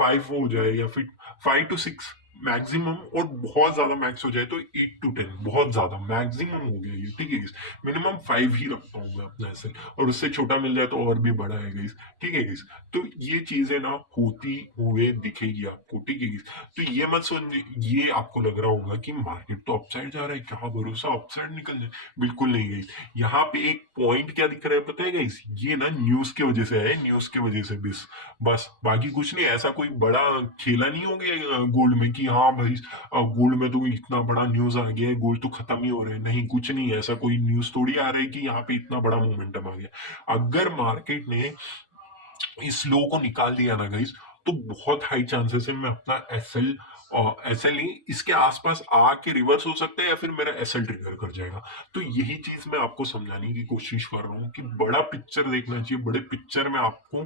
5 हो जाए या फिर 5 to 6 मैक्सिमम, और बहुत ज्यादा मैक्स हो जाए तो 8 to 10, बहुत ज्यादा मैक्सिमम हो गया ये, ठीक है। मिनिमम 5 ही रखता हूँ मैं अपना एसएल, और उससे छोटा मिल जाए तो और भी बड़ा है गाइस, ठीक है गाइस। तो ये चीजें ना होती हुए दिखेगी आपको, ठीक है गाइस। तो ये मत समझिए, ये आपको लग रहा होगा कि मार्केट तो अपसाइड जा रहा है, क्या भरोसा अपसाइड निकल जाए। बिल्कुल नहीं गाइस। यहाँ पे एक पॉइंट क्या दिख रहा है पता है गाइस, ये ना न्यूज की वजह से है, न्यूज की वजह से बस बस बाकी कुछ नहीं। ऐसा कोई बड़ा खेला नहीं हो गया गोल्ड में कि हाँ भाई गोल्ड में तो इतना बड़ा न्यूज आ गया है, गोल्ड तो खत्म ही हो रहा है। नहीं, कुछ नहीं, ऐसा कोई न्यूज थोड़ी आ रहा है कि यहाँ पे इतना बड़ा मोमेंटम आ गया। अगर मार्केट ने इस लो को निकाल दिया ना गाइस, तो बहुत हाई चांसेस है मैं अपना एसएल, और एसएल नहीं, इसके आसपास आके रिवर्स हो सकता है, या फिर मेरा एसएल ट्रिगर कर जाएगा। तो यही चीज मैं आपको समझाने की कोशिश कर रहा हूँ कि बड़ा पिक्चर देखना चाहिए, बड़े पिक्चर में आपको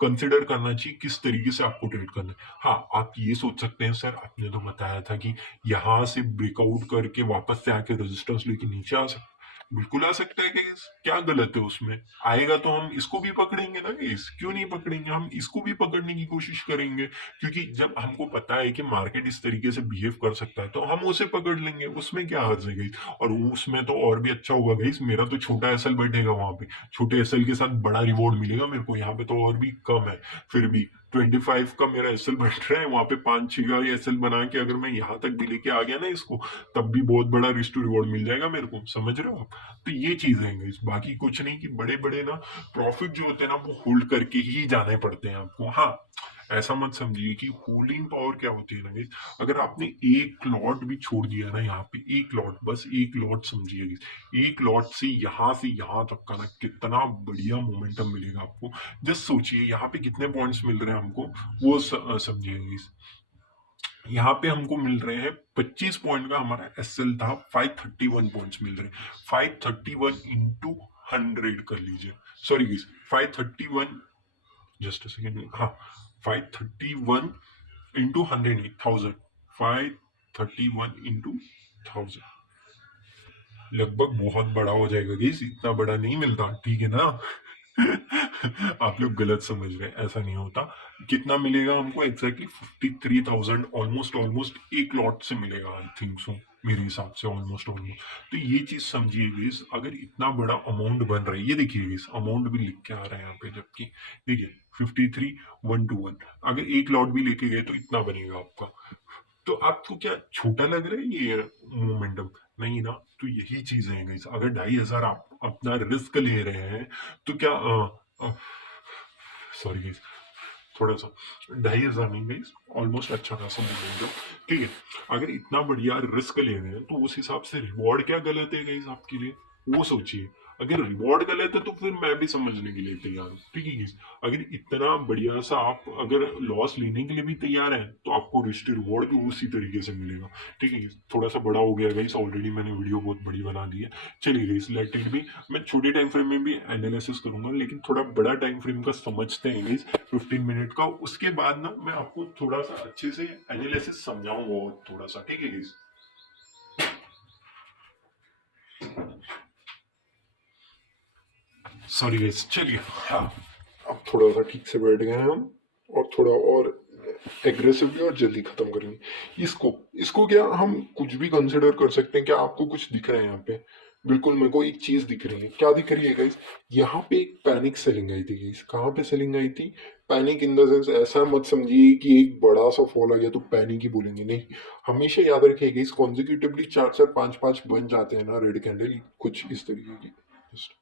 कंसिडर करना चाहिए किस तरीके से आपको ट्रेड करना है। हाँ, आप ये सोच सकते हैं सर आपने तो बताया था कि यहाँ से ब्रेकआउट करके वापस से आके रेजिस्टेंस लेके नीचे आ सकते, बिल्कुल आ सकता है। गाइस क्या गलत है उसमें? आएगा तो हम इसको भी पकड़ेंगे ना गाइस, क्यों नहीं पकड़ेंगे? हम इसको भी पकड़ने की कोशिश करेंगे, क्योंकि जब हमको पता है कि मार्केट इस तरीके से बिहेव कर सकता है, तो हम उसे पकड़ लेंगे, उसमें क्या हर्ज है गाइस। और उसमें तो और भी अच्छा होगा गाइस, मेरा तो छोटा एसएल बैठेगा वहां पे, छोटे एसएल के साथ बड़ा रिवॉर्ड मिलेगा मेरे को। यहाँ पे तो और भी कम है, फिर भी 25 का मेरा एसएल बैठ रहा है, वहां पे 5-6 का एसएल बना के अगर मैं यहाँ तक भी लेके आ गया ना इसको, तब भी बहुत बड़ा रिस्क टू रिवॉर्ड मिल जाएगा मेरे को, समझ रहे हो आप? तो ये चीज है guys, बाकी कुछ नहीं। कि बड़े बड़े ना प्रॉफिट जो होते हैं ना, वो होल्ड करके ही जाने पड़ते हैं आपको। हाँ, ऐसा मत समझिए कि होल्डिंग पावर क्या होती है ना guys, अगर आपने एक लॉट भी छोड़ दिया ना यहाँ पे, एक लॉट, बस एक लॉट समझिए guys, एक लॉट से यहाँ तक का ना कितना बढ़िया मोमेंटम मिलेगा आपको। जस्ट सोचिए यहाँ पे कितने पॉइंट्स मिल रहे हैं हमको, वो समझिए guys। यहाँ पे हमको मिल रहे हैं 25 पॉइंट का, हमारा एसएल था 531 पॉइंट्स मिल रहे हैं। 531 इंटू 100 कर लीजिए, sorry guys 531, just a second, हाँ 531 इंटू 100 नहीं 1000, 531 इंटू 1000 लगभग बहुत बड़ा हो जाएगा गाइस, इतना बड़ा नहीं मिलता, ठीक है ना? आप लोग गलत समझ रहे हैं, ऐसा नहीं होता। कितना मिलेगा हमको एग्जैक्टली 53,000, ऑलमोस्ट ऑलमोस्ट एक लॉट से मिलेगा, आई थिंक सो, मेरे हिसाब से ऑलमोस्ट ऑलमोस्ट। तो ये चीज समझिए गाइस, अगर इतना बड़ा अमाउंट बन रहा है, ये देखिए गाइस अमाउंट भी लिख के आ रहा है यहाँ पे, जबकि देखिए 53,121, अगर एक लॉट भी लेके गए तो इतना बनेगा आपका। तो आपको क्या छोटा लग रहा है ये मोमेंटम? नहीं ना। तो यही चीजें हैं गाइस, अगर 2,500 आप अपना रिस्क ले रहे हैं, तो क्या सॉरी गाइस, थोड़ा सा 2,500 नहीं गाइस, ऑलमोस्ट अच्छा खासा मोमेंटम, ठीक है। अगर इतना बढ़िया रिस्क ले रहे हैं, तो उस हिसाब से रिवॉर्ड क्या गलत है गाइस आपके लिए, वो सोचिए। अगर रिवॉर्ड गलत है तो फिर मैं भी समझने के लिए तैयार हूँ, ठीक है गाइस। अगर इतना बढ़िया सा आप अगर लॉस लेने के लिए भी तैयार है, तो आपको रिस्ट रिवॉर्ड भी उसी तरीके से मिलेगा, ठीक है। थोड़ा सा बड़ा हो गया गाइस, ऑलरेडी मैंने वीडियो बहुत बड़ी बना दी है। चलिए गाइस, लेट इट भी। मैं छोटे टाइम फ्रेम में भी एनालिसिस करूंगा, लेकिन थोड़ा बड़ा टाइम फ्रेम का समझते हैं गाइस, 15 मिनट का। उसके बाद ना मैं आपको थोड़ा सा अच्छे से एनालिसिस समझाऊंगा, और थोड़ा सा, ठीक है गाइस। सॉरी गाइस, चलिए। हाँ, अब थोड़ा सा ठीक से बैठ गए हैं हम, और थोड़ा और एग्रेसिवली और जल्दी खत्म करेंगे इसको। इसको क्या हम कुछ भी कंसिडर कर सकते हैं? क्या आपको कुछ दिख रहा है यहाँ पे? बिल्कुल मेरे को एक चीज दिख रही है, क्या दिख रही है गाइस? यहाँ पे एक पैनिक सेलिंग आई थी गाइस। कहाँ पे सेलिंग आई थी? पैनिक इन द सेंस, ऐसा मत समझिए कि एक बड़ा सा फॉल आ गया तो पैनिक ही बोलेंगे, नहीं। हमेशा याद रखिए गाइस, कॉन्जिक्यूटिवली चार चार पांच पांच बन जाते हैं ना रेड कैंडल, कुछ इस तरीके की, just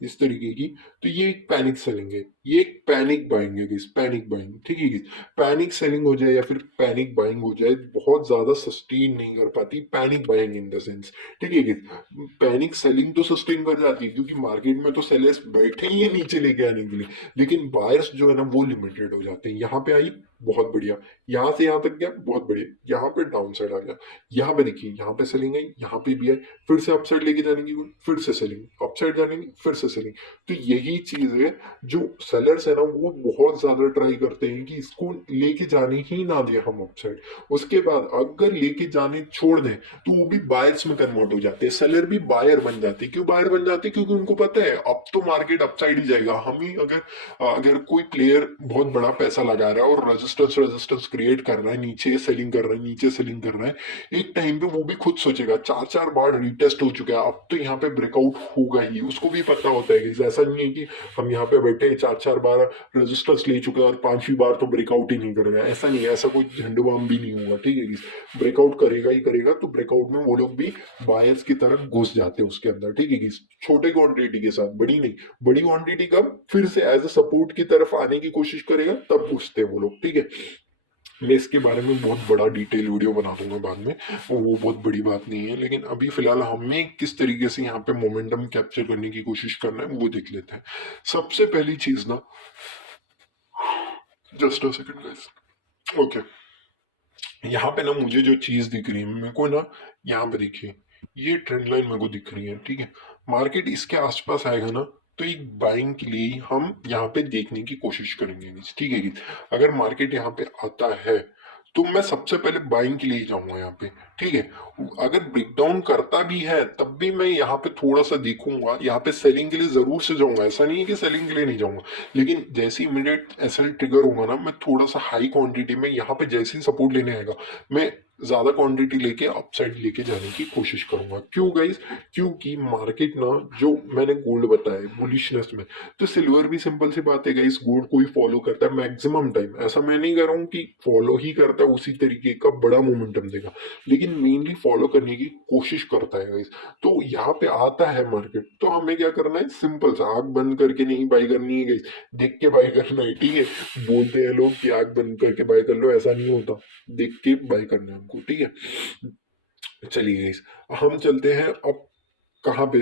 इस तरीके की, तो ये एक पैनिक सेलिंग है, ये एक पैनिक बाइंग है गाइस, पैनिक बाइंग, ठीक है गाइस। पैनिक सेलिंग हो जाए या फिर पैनिक बाइंग हो जाए, बहुत ज्यादा सस्टेन नहीं कर पाती panic buying in the sense, ठीक है गाइस। पैनिक सेलिंग तो सस्टेन कर जाती है क्योंकि मार्केट में तो सेलर्स बैठे ही है नीचे लेके आने के लिए, लेकिन बायर्स जो है ना वो लिमिटेड हो जाते हैं। यहाँ पे आई, बहुत बढ़िया, यहाँ से यहाँ तक गया, बहुत बढ़िया, यहाँ पे डाउन साइड आ गया, यहाँ पे देखिए, यहाँ पे सेलिंग आई, यहाँ पे भी आई, फिर से अपसाइड लेके जाने की, फिर से सेलिंग, अपसाइड जाने की, फिर से सेलिंग। तो यही चीज है, जो सेलर्स है ना वो बहुत ज्यादा ट्राई करते हैं कि इसको लेके जाने ही ना दे हम अपसाइड। उसके बाद अगर लेके जाने छोड़ दें तो वो भी बायर्स में कन्वर्ट हो जाते हैं, सेलर भी बायर बन जाते हैं। क्यों बायर बन जाते हैं? क्योंकि उनको पता है अब तो मार्केट अपसाइड ही जाएगा। हम ही अगर अगर कोई प्लेयर बहुत बड़ा पैसा लगा रहा है और रेजिस्टेंस रेजिस्टेंस क्रिएट कर रहा है, नीचे सेलिंग कर रहा है, नीचे सेलिंग कर रहा है, एक टाइम पे वो भी खुद सोचेगा, चार चार बार रिटेस्ट हो चुका है, अब तो यहाँ पे ब्रेकआउट होगा ही। उसको भी पता होता है कि ऐसा नहीं है कि हम यहाँ पे बैठे चार चार बार रेजिस्टेंस ले चुके हैं और पांचवी बार तो ब्रेकआउट ही नहीं करेगा, ऐसा नहीं है, ऐसा कोई झंडुबाम भी नहीं होगा, ठीक है। ब्रेकआउट करेगा ही करेगा, तो ब्रेकआउट में वो लोग भी बायर्स की तरफ घुस जाते हैं उसके अंदर, ठीक है। छोटे क्वांटिटी के साथ, बड़ी नहीं, बड़ी क्वांटिटी का फिर से एज ए सपोर्ट की तरफ आने की कोशिश करेगा, तब घुसते हैं वो लोग, ठीक है। मैं इसके बारे में बहुत बड़ा डिटेल वीडियो बना दूंगा बाद में, वो बहुत बड़ी बात नहीं है, लेकिन अभी फिलहाल हमें किस तरीके से यहाँ पे मोमेंटम कैप्चर करने की कोशिश करना है वो देख लेते हैं। सबसे पहली चीज ना, just a second guys, okay, यहाँ पे ना मुझे जो चीज दिख रही है, मेरे को ना यहाँ पे देखिए, ये ट्रेंड लाइन मेरे को दिख रही है, ठीक है। मार्केट इसके आसपास आएगा ना तो एक बाइंग के लिए हम यहाँ पे देखने की कोशिश करेंगे, ठीक है। अगर मार्केट यहाँ पे आता है तो मैं सबसे पहले बाइंग के लिए ही जाऊंगा यहाँ पे, ठीक है। अगर ब्रेकडाउन करता भी है तब भी मैं यहाँ पे थोड़ा सा देखूंगा, यहाँ पे सेलिंग के लिए जरूर से जाऊंगा, ऐसा नहीं है कि सेलिंग के लिए नहीं जाऊंगा, लेकिन जैसे इमीडिएट एसएल ट्रिगर होगा ना, मैं थोड़ा सा हाई क्वांटिटी में यहाँ पे जैसे ही सपोर्ट लेने आएगा, मैं ज्यादा क्वांटिटी लेके अपसाइड लेके जाने की कोशिश करूंगा। क्यों गाइस? क्योंकि मार्केट ना, जो मैंने गोल्ड बताया बुलिशनेस में, तो सिल्वर भी सिंपल सी बात है गाइस, गोल्ड को ही फॉलो करता है मैक्सिमम टाइम। ऐसा मैं नहीं कर रहा हूँ कि फॉलो ही करता है उसी तरीके का बड़ा मोमेंटम देगा, लेकिन मेनली फॉलो करने की कोशिश करता है गाइस। तो यहाँ पे आता है मार्केट, तो हमें क्या करना है? सिंपल सा, आंख बंद करके नहीं बाई करनी है गाइस, देख के बाई करना है, ठीक है। बोलते हैं लोग कि आंख बंद करके बाई कर लो, ऐसा नहीं होता, देख के बाई करना है हमको, ठीक है। चलिए गाइस, हम चलते हैं अब कहाँ पे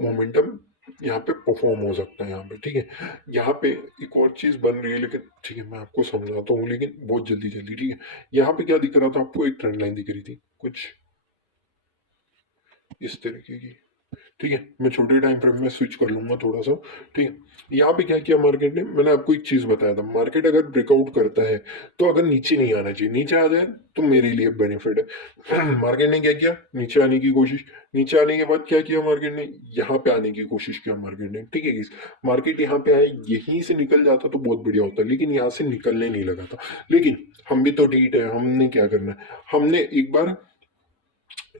मोमेंटम यहाँ पे परफॉर्म हो सकता है यहाँ पे, ठीक है। यहाँ पे एक और चीज बन रही है, लेकिन ठीक है मैं आपको समझाता हूँ, लेकिन बहुत जल्दी जल्दी, ठीक है। यहाँ पे क्या दिख रहा था आपको? एक ट्रेंड लाइन दिख रही थी कुछ इस तरीके की, ठीक है। मैं छोटे टाइम फ्रेम में स्विच कर लूंगा थोड़ा सा, ठीक है। यहाँ पे क्या किया मार्केट ने? मैंने आपको एक चीज बताया था, मार्केट अगर ब्रेकआउट करता है तो अगर नीचे नहीं आना चाहिए, नीचे आ जाए तो मेरे लिए बेनिफिट है। मार्केट ने क्या किया? नीचे आने की कोशिश, नीचे आने के बाद क्या किया मार्केट ने? यहाँ पे आने की कोशिश किया मार्केट ने, ठीक है। मार्केट यहाँ पे आए, यहीं से निकल जाता तो बहुत बढ़िया होता, लेकिन यहाँ से निकलने नहीं लगा था। लेकिन हम भी तो ढीठ है, हमने क्या करना है? हमने एक बार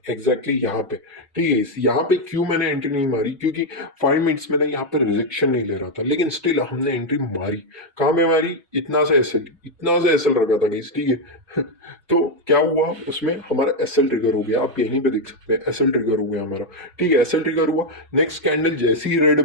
एग्जैक्टली यहाँ पे, ठीक है, यहाँ पे क्यों मैंने एंट्री नहीं मारी? क्योंकि 5 मिनट्स में ना यहाँ पे रिजेक्शन नहीं ले रहा था, लेकिन स्टिल हमने एंट्री मारी। कहाँ में मारी? इतना सा एसएल, इतना सा एसएल रखा था गाइस, ठीक है। तो क्या हुआ उसमें? हमारा एसएल ट्रिगर हो गया, आप यहीं पे देख सकते हैं, एसएल ट्रिगर हो गया हमारा, ठीक है। एसएल ट्रिगर हुआ, नेक्स्ट कैंडल जैसी ही रेड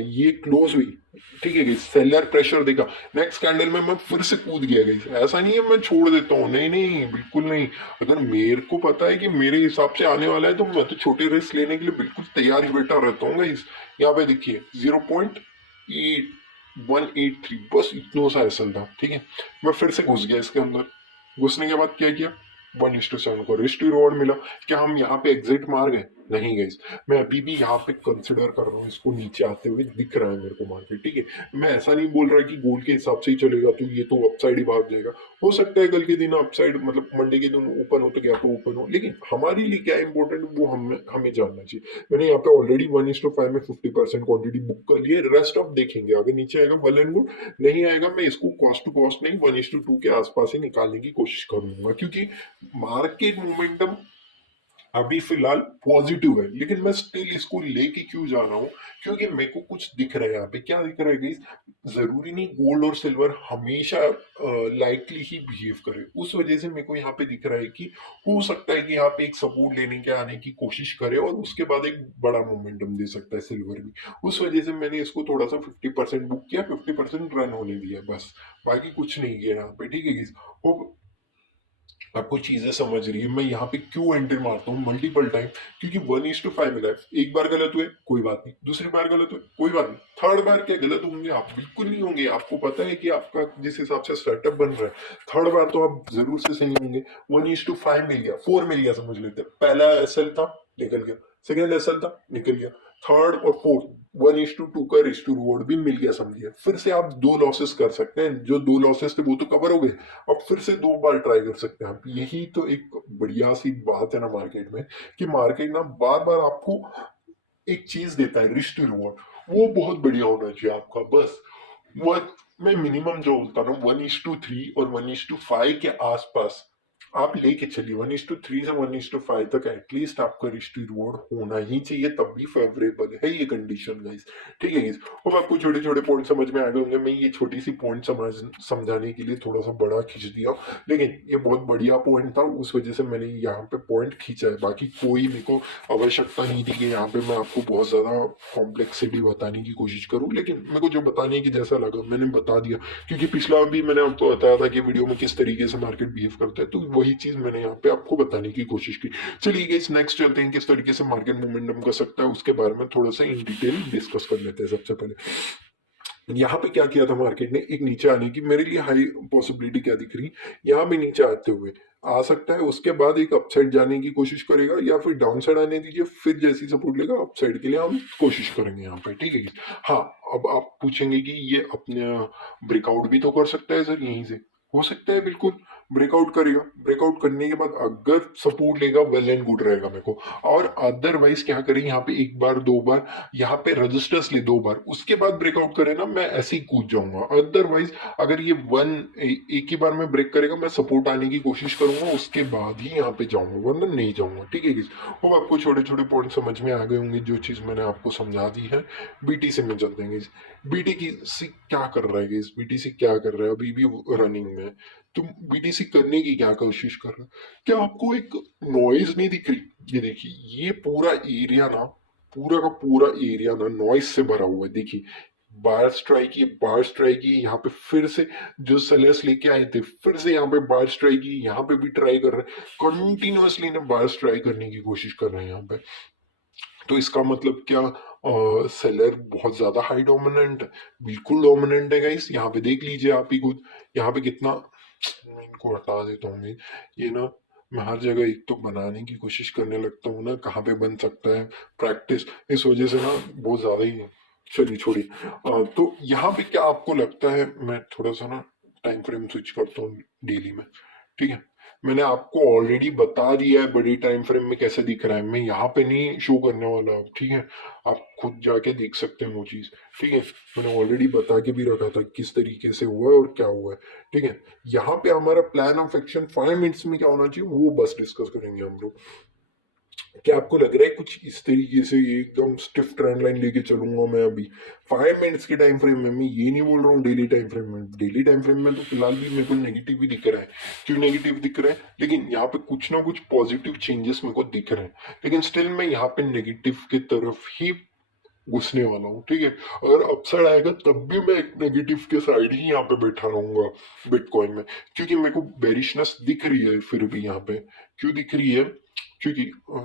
ये क्लोज हुई, ठीक है, सेलर प्रेशर देखा, नेक्स्ट कैंडल में मैं फिर से कूद गया गई। ऐसा नहीं है मैं छोड़ देता हूँ, नहीं नहीं बिल्कुल नहीं। अगर मेरे को पता है कि मेरे हिसाब से आने वाला है तो मैं तो छोटे रिस्क लेने के लिए बिल्कुल तैयार ही बैठा रहता हूँ गाइस। यहाँ पे देखिए 0.183, बस इतना सा एसल था, ठीक है। मैं फिर से घुस गया इसके अंदर, घुसने के बाद क्या किया? 1:7 को रिस्क रिवॉर्ड मिला। क्या हम यहाँ पे एग्जिट मार गए? नहीं गाइस, मैं अभी भी यहाँ पे कंसिडर कर रहा हूँ इसको, नीचे आते हुए दिख रहा है मेरे को मार्केट, ठीक है। मैं ऐसा नहीं बोल रहा कि गोल्ड के हिसाब से ही चलेगा तो ये तो अपसाइड ही भाग जाएगा। हो सकता है कल के दिन अपसाइड, मतलब मंडे के दिन ओपन हो तो क्या तो ओपन हो, लेकिन हमारे लिए क्या इंपॉर्टेंट वो हमें जानना चाहिए। मैंने यहाँ पे ऑलरेडी 1:5 में 50% क्वांटिटी बुक कर ली है, रेस्ट ऑफ देखेंगे, अगर नीचे आएगा वेल एंड गुड, नहीं आएगा मैं इसको कॉस्ट टू कॉस्ट नहीं 1:2 के आसपास ही निकालने की कोशिश करूंगा, क्योंकि मार्केट मोमेंटम अभी फिलहाल पॉजिटिव है, लेकिन मैं स्टिल इसको लेके क्यों जा रहा हूँ? क्योंकि मेरे को कुछ दिख रहा है यहाँ पे। क्या दिख रहा है गाइस? जरूरी नहीं गोल्ड और सिल्वर हमेशा लाइकली ही बिहेव करे। उस वजह से मेरे को यहाँ पे दिख रहा है कि हो सकता है कि यहाँ पे एक सपोर्ट लेने के आने की कोशिश करे और उसके बाद एक बड़ा मोमेंटम दे सकता है सिल्वर भी। उस वजह से मैंने इसको थोड़ा सा 50% बुक किया, 50% रन होने दिया बस, बाकी कुछ नहीं किया यहाँ पे। ठीक है गाइस, होप आपको चीजें समझ रही है। मैं यहाँ पे क्यों एंट्री मारता हूँ मल्टीपल टाइम? क्योंकि 1:5 मिला है। एक बार गलत हुए कोई बात नहीं, दूसरी बार गलत हुए कोई बात नहीं, थर्ड बार क्या गलत होंगे आप? बिल्कुल नहीं होंगे। आपको पता है कि आपका जिस हिसाब से सेटअप बन रहा है, थर्ड बार तो आप जरूर से सही होंगे। 1:5 मिल गया, 4 मिल गया समझ लेते हैं। पहला एसएल था, निकल गया। सेकेंड एसएल था, निकल गया। थर्ड और फोर्थ 1:2 का रिस्क टू रिवॉर्ड भी मिल गया समझिए। फिर से आप 2 लॉसेस कर सकते हैं। जो 2 लॉसेस थे वो तो कवर हो गए, अब फिर से 2 बार ट्राई कर सकते हैं आप। यही तो एक बढ़िया सी बात है ना मार्केट में, कि मार्केट ना बार बार आपको एक चीज देता है, रिस्क टू रिवॉर्ड। वो बहुत बढ़िया होना चाहिए आपका। बस वो मैं मिनिमम जो बोलता हूँ 1:3 और 1:5 के आसपास आप लेके चलिए। 1:3 से 1:5 तक एटलीस्ट आपका रिस्क टू रिवॉर्ड होना ही चाहिए, तब भी फेवरेबल है ये कंडीशन गाइस। ठीक है गाइस, अब आपको छोटे छोटे पॉइंट समझ में आ गए होंगे। मैं ये छोटी सी पॉइंट समझाने के लिए थोड़ा सा बड़ा खींच दिया, लेकिन ये बहुत बढ़िया पॉइंट था, उस वजह से मैंने यहाँ पे पॉइंट खींचा है। बाकी कोई मेरे को आवश्यकता नहीं थी कि यहाँ पे मैं आपको बहुत ज्यादा कॉम्प्लेक्सिटी बताने की कोशिश करूँ, लेकिन मेरे को जो बताने की जैसा लगा मैंने बता दिया। क्योंकि पिछला भी मैंने आपको बताया था कि वीडियो में किस तरीके से मार्केट बिहेव करता है, तो वही चीज मैंने यहाँ पे आपको बताने की कोशिश की। चलिए गाइस, नेक्स्ट चलते हैं किस तरीके से मार्केट मोमेंटम कर सकता है, उसके बारे में थोड़ा सा इन डिटेल डिस्कस कर लेते हैं। सबसे पहले यहाँ पे क्या किया था मार्केट ने, एक नीचे आने की मेरे लिए हाई पॉसिबिलिटी क्या दिख रही, यहाँ पे नीचे आते हुए आ सकता है, उसके बाद एक अपसाइड जाने की कोशिश करेगा, या फिर डाउन साइड आने दीजिए, फिर जैसी सपोर्ट लेगा अपसाइड के लिए हम कोशिश करेंगे यहाँ पे। ठीक है। हाँ, अब आप पूछेंगे कि ये अपने ब्रेकआउट भी तो कर सकता है सर यहीं से। हो सकता है, बिल्कुल ब्रेकआउट करेगा। ब्रेकआउट करने के बाद अगर सपोर्ट लेगा वेल एंड गुड रहेगा मेरे को। और अदरवाइज क्या करें, यहाँ पे एक बार दो बार यहाँ पे रजिस्टर्स ले 2 बार, उसके बाद ब्रेकआउट करे ना, मैं ऐसे ही कूद जाऊंगा। अदरवाइज अगर ये एक ही बार में ब्रेक करेगा, मैं सपोर्ट आने की कोशिश करूंगा, उसके बाद ही यहाँ पे जाऊंगा, वरना नहीं जाऊंगा। ठीक है। वो आपको छोटे छोटे पॉइंट समझ में आ गए होंगे, जो चीज मैंने आपको समझा दी है। बीटीसी में चलते हैं। बीटी की सी क्या कर रहा है, बीटीसी क्या कर रहा है, अभी भी रनिंग में है। तुम बीटीसी करने की क्या कोशिश कर रहे हो? क्या आपको एक नॉइज नहीं दिख रही? ये देखिए, ये पूरा एरिया ना, पूरा का पूरा एरिया ना नॉइस से भरा हुआ है। देखिए, बार स्ट्राइक की, बार स्ट्राइक की, यहाँ पे फिर से जो सेलर्स लेके आए थे, फिर से यहाँ पे बार स्ट्राइक की, यहाँ पे भी ट्राई कर रहे हैं, कंटिन्यूअसली ना बार स्ट्राइक करने की कोशिश कर रहे हैं यहाँ पे। तो इसका मतलब क्या, सेलर बहुत ज्यादा हाई डोमिनेंट है? बिल्कुल डोमिनेंट है गाइस। यहाँ पे देख लीजिए आप ही खुद, यहाँ पे कितना, मैं इनको हटा देता हूँ। ये ना, मैं हर जगह एक तो बनाने की कोशिश करने लगता हूँ ना, कहाँ पे बन सकता है प्रैक्टिस, इस वजह से ना बहुत ज्यादा ही। चलिए छोड़िए। तो यहाँ पे क्या आपको लगता है, मैं थोड़ा सा ना टाइम फ्रेम स्विच करता हूँ डेली में। ठीक है, मैंने आपको ऑलरेडी बता दिया है बड़ी टाइम फ्रेम में कैसे दिख रहा है, मैं यहाँ पे नहीं शो करने वाला हूँ। ठीक है, आप खुद जाके देख सकते हैं वो चीज। ठीक है, मैंने ऑलरेडी बता के भी रखा था किस तरीके से हुआ है और क्या हुआ है। ठीक है, यहाँ पे हमारा प्लान ऑफ एक्शन 5 मिनट्स में क्या होना चाहिए वो बस डिस्कस करेंगे हम लोग। क्या आपको लग रहा है कुछ इस तरीके से एकदम स्टिफ ट्रेंड लाइन लेके चलूंगा मैं अभी 5 मिनट्स के टाइम फ्रेम में? मैं ये नहीं बोल रहा हूँ डेली टाइम फ्रेम में। डेली टाइम फ्रेम में तो फिलहाल भी मेरे को नेगेटिव ही दिख रहा है। क्यों नेगेटिव दिख रहा है? लेकिन यहाँ पे कुछ ना कुछ पॉजिटिव चेंजेस मेरे को दिख रहे हैं, लेकिन स्टिल मैं यहाँ पे नेगेटिव की तरफ ही घुसने वाला हूँ। ठीक है, अगर अपसाइड आएगा तब भी मैं एक नेगेटिव के साइड ही यहाँ पे बैठा रहूंगा बिटकॉइन में, क्योंकि मेरे को बेरिशनेस दिख रही है फिर भी यहाँ पे। क्यों दिख रही है? क्योंकि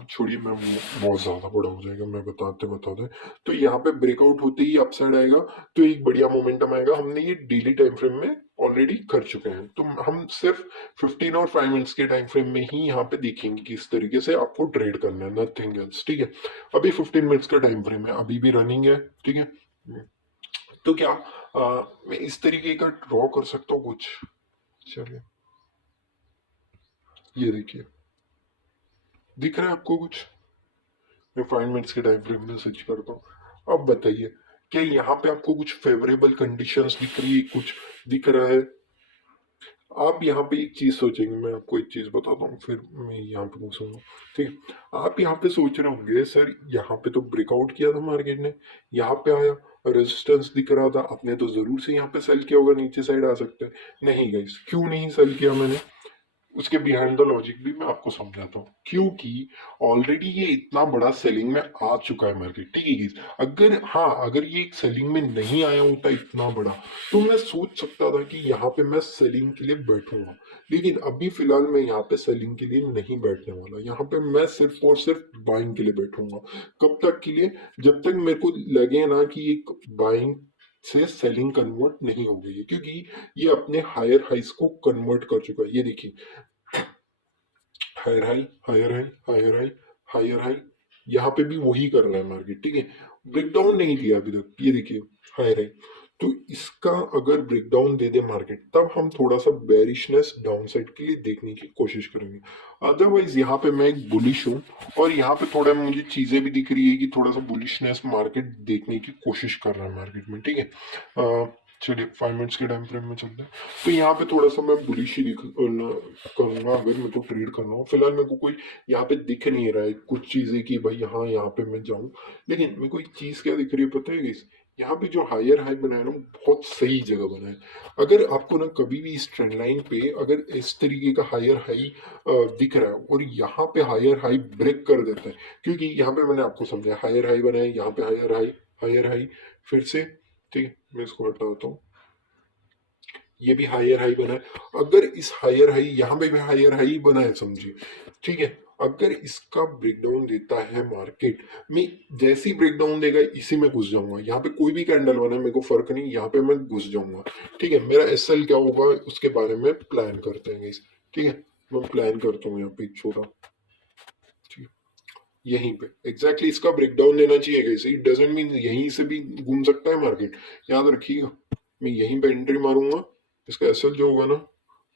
छोड़िए, मैं बहुत ज्यादा बड़ा हो जाएगा मैं बताते बताते। तो यहाँ पे ब्रेकआउट होते ही अपसाइड आएगा, तो एक बढ़िया मोमेंटम आएगा। हमने ये डेली टाइम फ्रेम में ऑलरेडी कर चुके हैं, तो हम सिर्फ 15 और 5 मिनट्स के टाइम फ्रेम में ही यहाँ पे देखेंगे किस तरीके से आपको ट्रेड करना है, नथिंग एल्स। ठीक है, अभी 15 मिनट्स का टाइम फ्रेम है, अभी भी रनिंग है। ठीक है, तो क्या मैं इस तरीके का ड्रॉ कर सकता हूँ कुछ? चलिए, ये देखिए, दिख रहा है आपको कुछ? मैं 5 मिनट्स के टाइम फ्रेम में स्विच करता हूँ। अब बताइए, क्या यहाँ पे आपको कुछ फेवरेबल कंडीशंस दिख रही है, कुछ दिख रहा है? आप यहाँ पे एक चीज सोचेंगे, मैं आपको एक चीज बताता हूँ फिर मैं यहाँ पे घुसूंगा। ठीक है, आप यहाँ पे सोच रहे होंगे सर यहाँ पे तो ब्रेकआउट किया था मार्केट ने, यहाँ पे आया, रेजिस्टेंस दिख रहा था, आपने तो जरूर से यहाँ पे सेल किया होगा, नीचे साइड आ सकते हैं। नहीं गाइस, क्यों नहीं सेल किया मैंने, उसके बिहाइंड द लॉजिक भी मैं आपको समझाता हूँ। क्योंकि ऑलरेडी ये इतना बड़ा सेलिंग में आ चुका है मार्केट, ठीक है guys? अगर हाँ, अगर ये एक सेलिंग में नहीं आया होता इतना बड़ा, तो मैं सोच सकता था कि यहाँ पे मैं सेलिंग के लिए बैठूंगा। लेकिन अभी फिलहाल मैं यहाँ पे सेलिंग के लिए नहीं बैठने वाला, यहाँ पे मैं सिर्फ और सिर्फ बाइंग के लिए बैठूंगा। कब तक के लिए? जब तक मेरे को लगे ना कि एक बाइंग से सेलिंग कन्वर्ट नहीं हो गई है, क्योंकि ये अपने हायर हाइस को कन्वर्ट कर चुका है। ये देखिए, higher high, higher high, higher high, higher high, यहाँ पे भी वही कर रहा है मार्केट, ठीक है। ब्रेकडाउन नहीं दिया अभी तक, ये देखिए हायर हाई। तो इसका अगर ब्रेकडाउन दे दे मार्केट, तब हम थोड़ा सा बेरिशनेस डाउनसाइड के लिए देखने की कोशिश करेंगे। अदरवाइज यहाँ पे मैं एक बुलिश हूँ, और यहाँ पे थोड़ा मुझे चीजें भी दिख रही है कि थोड़ा सा बुलिशनेस मार्केट देखने की कोशिश कर रहा है मार्केट में, ठीक है। चलिए 5 मिनट्स के टाइम फ्रेम में चलते हैं। तो यहाँ पे थोड़ा सा मैं बुलिश ही करूंगा अगर मेरे को ट्रेड करना हो। फिलहाल मेरे को कोई यहाँ पे दिख नहीं रहा है कुछ चीजें कि भाई हाँ यहाँ पे मैं जाऊं। लेकिन मेरे को एक चीज क्या दिख रही है पता है गाइस, यहाँ पे जो हायर हाई बनाया ना, बहुत सही जगह बना है। अगर आपको ना कभी भी इस ट्रेंड लाइन पे अगर इस तरीके का हायर हाई दिख रहा है, और यहाँ पे हायर हाई ब्रेक कर देता है, क्योंकि यहाँ पे मैंने आपको समझाया हायर हाई बनाया, यहाँ पे हायर हाई, हायर हाई, फिर से, ठीक है मैं इसको हटाता हूँ, ये भी हायर हाई बना है। अगर इस हायर हाई, यहाँ पे भी हायर हाई बना है समझिए, ठीक है। अगर इसका ब्रेकडाउन देता है मार्केट में, जैसे ही ब्रेकडाउन देगा इसी में घुस जाऊंगा। यहाँ पे कोई भी कैंडल बना है मेरे को फर्क नहीं, यहाँ पे मैं घुस जाऊंगा, ठीक है। मेरा एसएल क्या होगा उसके बारे में प्लान करते हैं guys, ठीक है। मैं प्लान करता हूँ यहाँ पे एक छोटा, ठीक है, यहीं पे एग्जैक्टली इसका ब्रेकडाउन देना चाहिए गाइस। इट डजंट मीन यहीं से भी घूम सकता है मार्केट, याद रखिएगा। मैं यहीं पे एंट्री मारूंगा, इसका एसएल जो होगा ना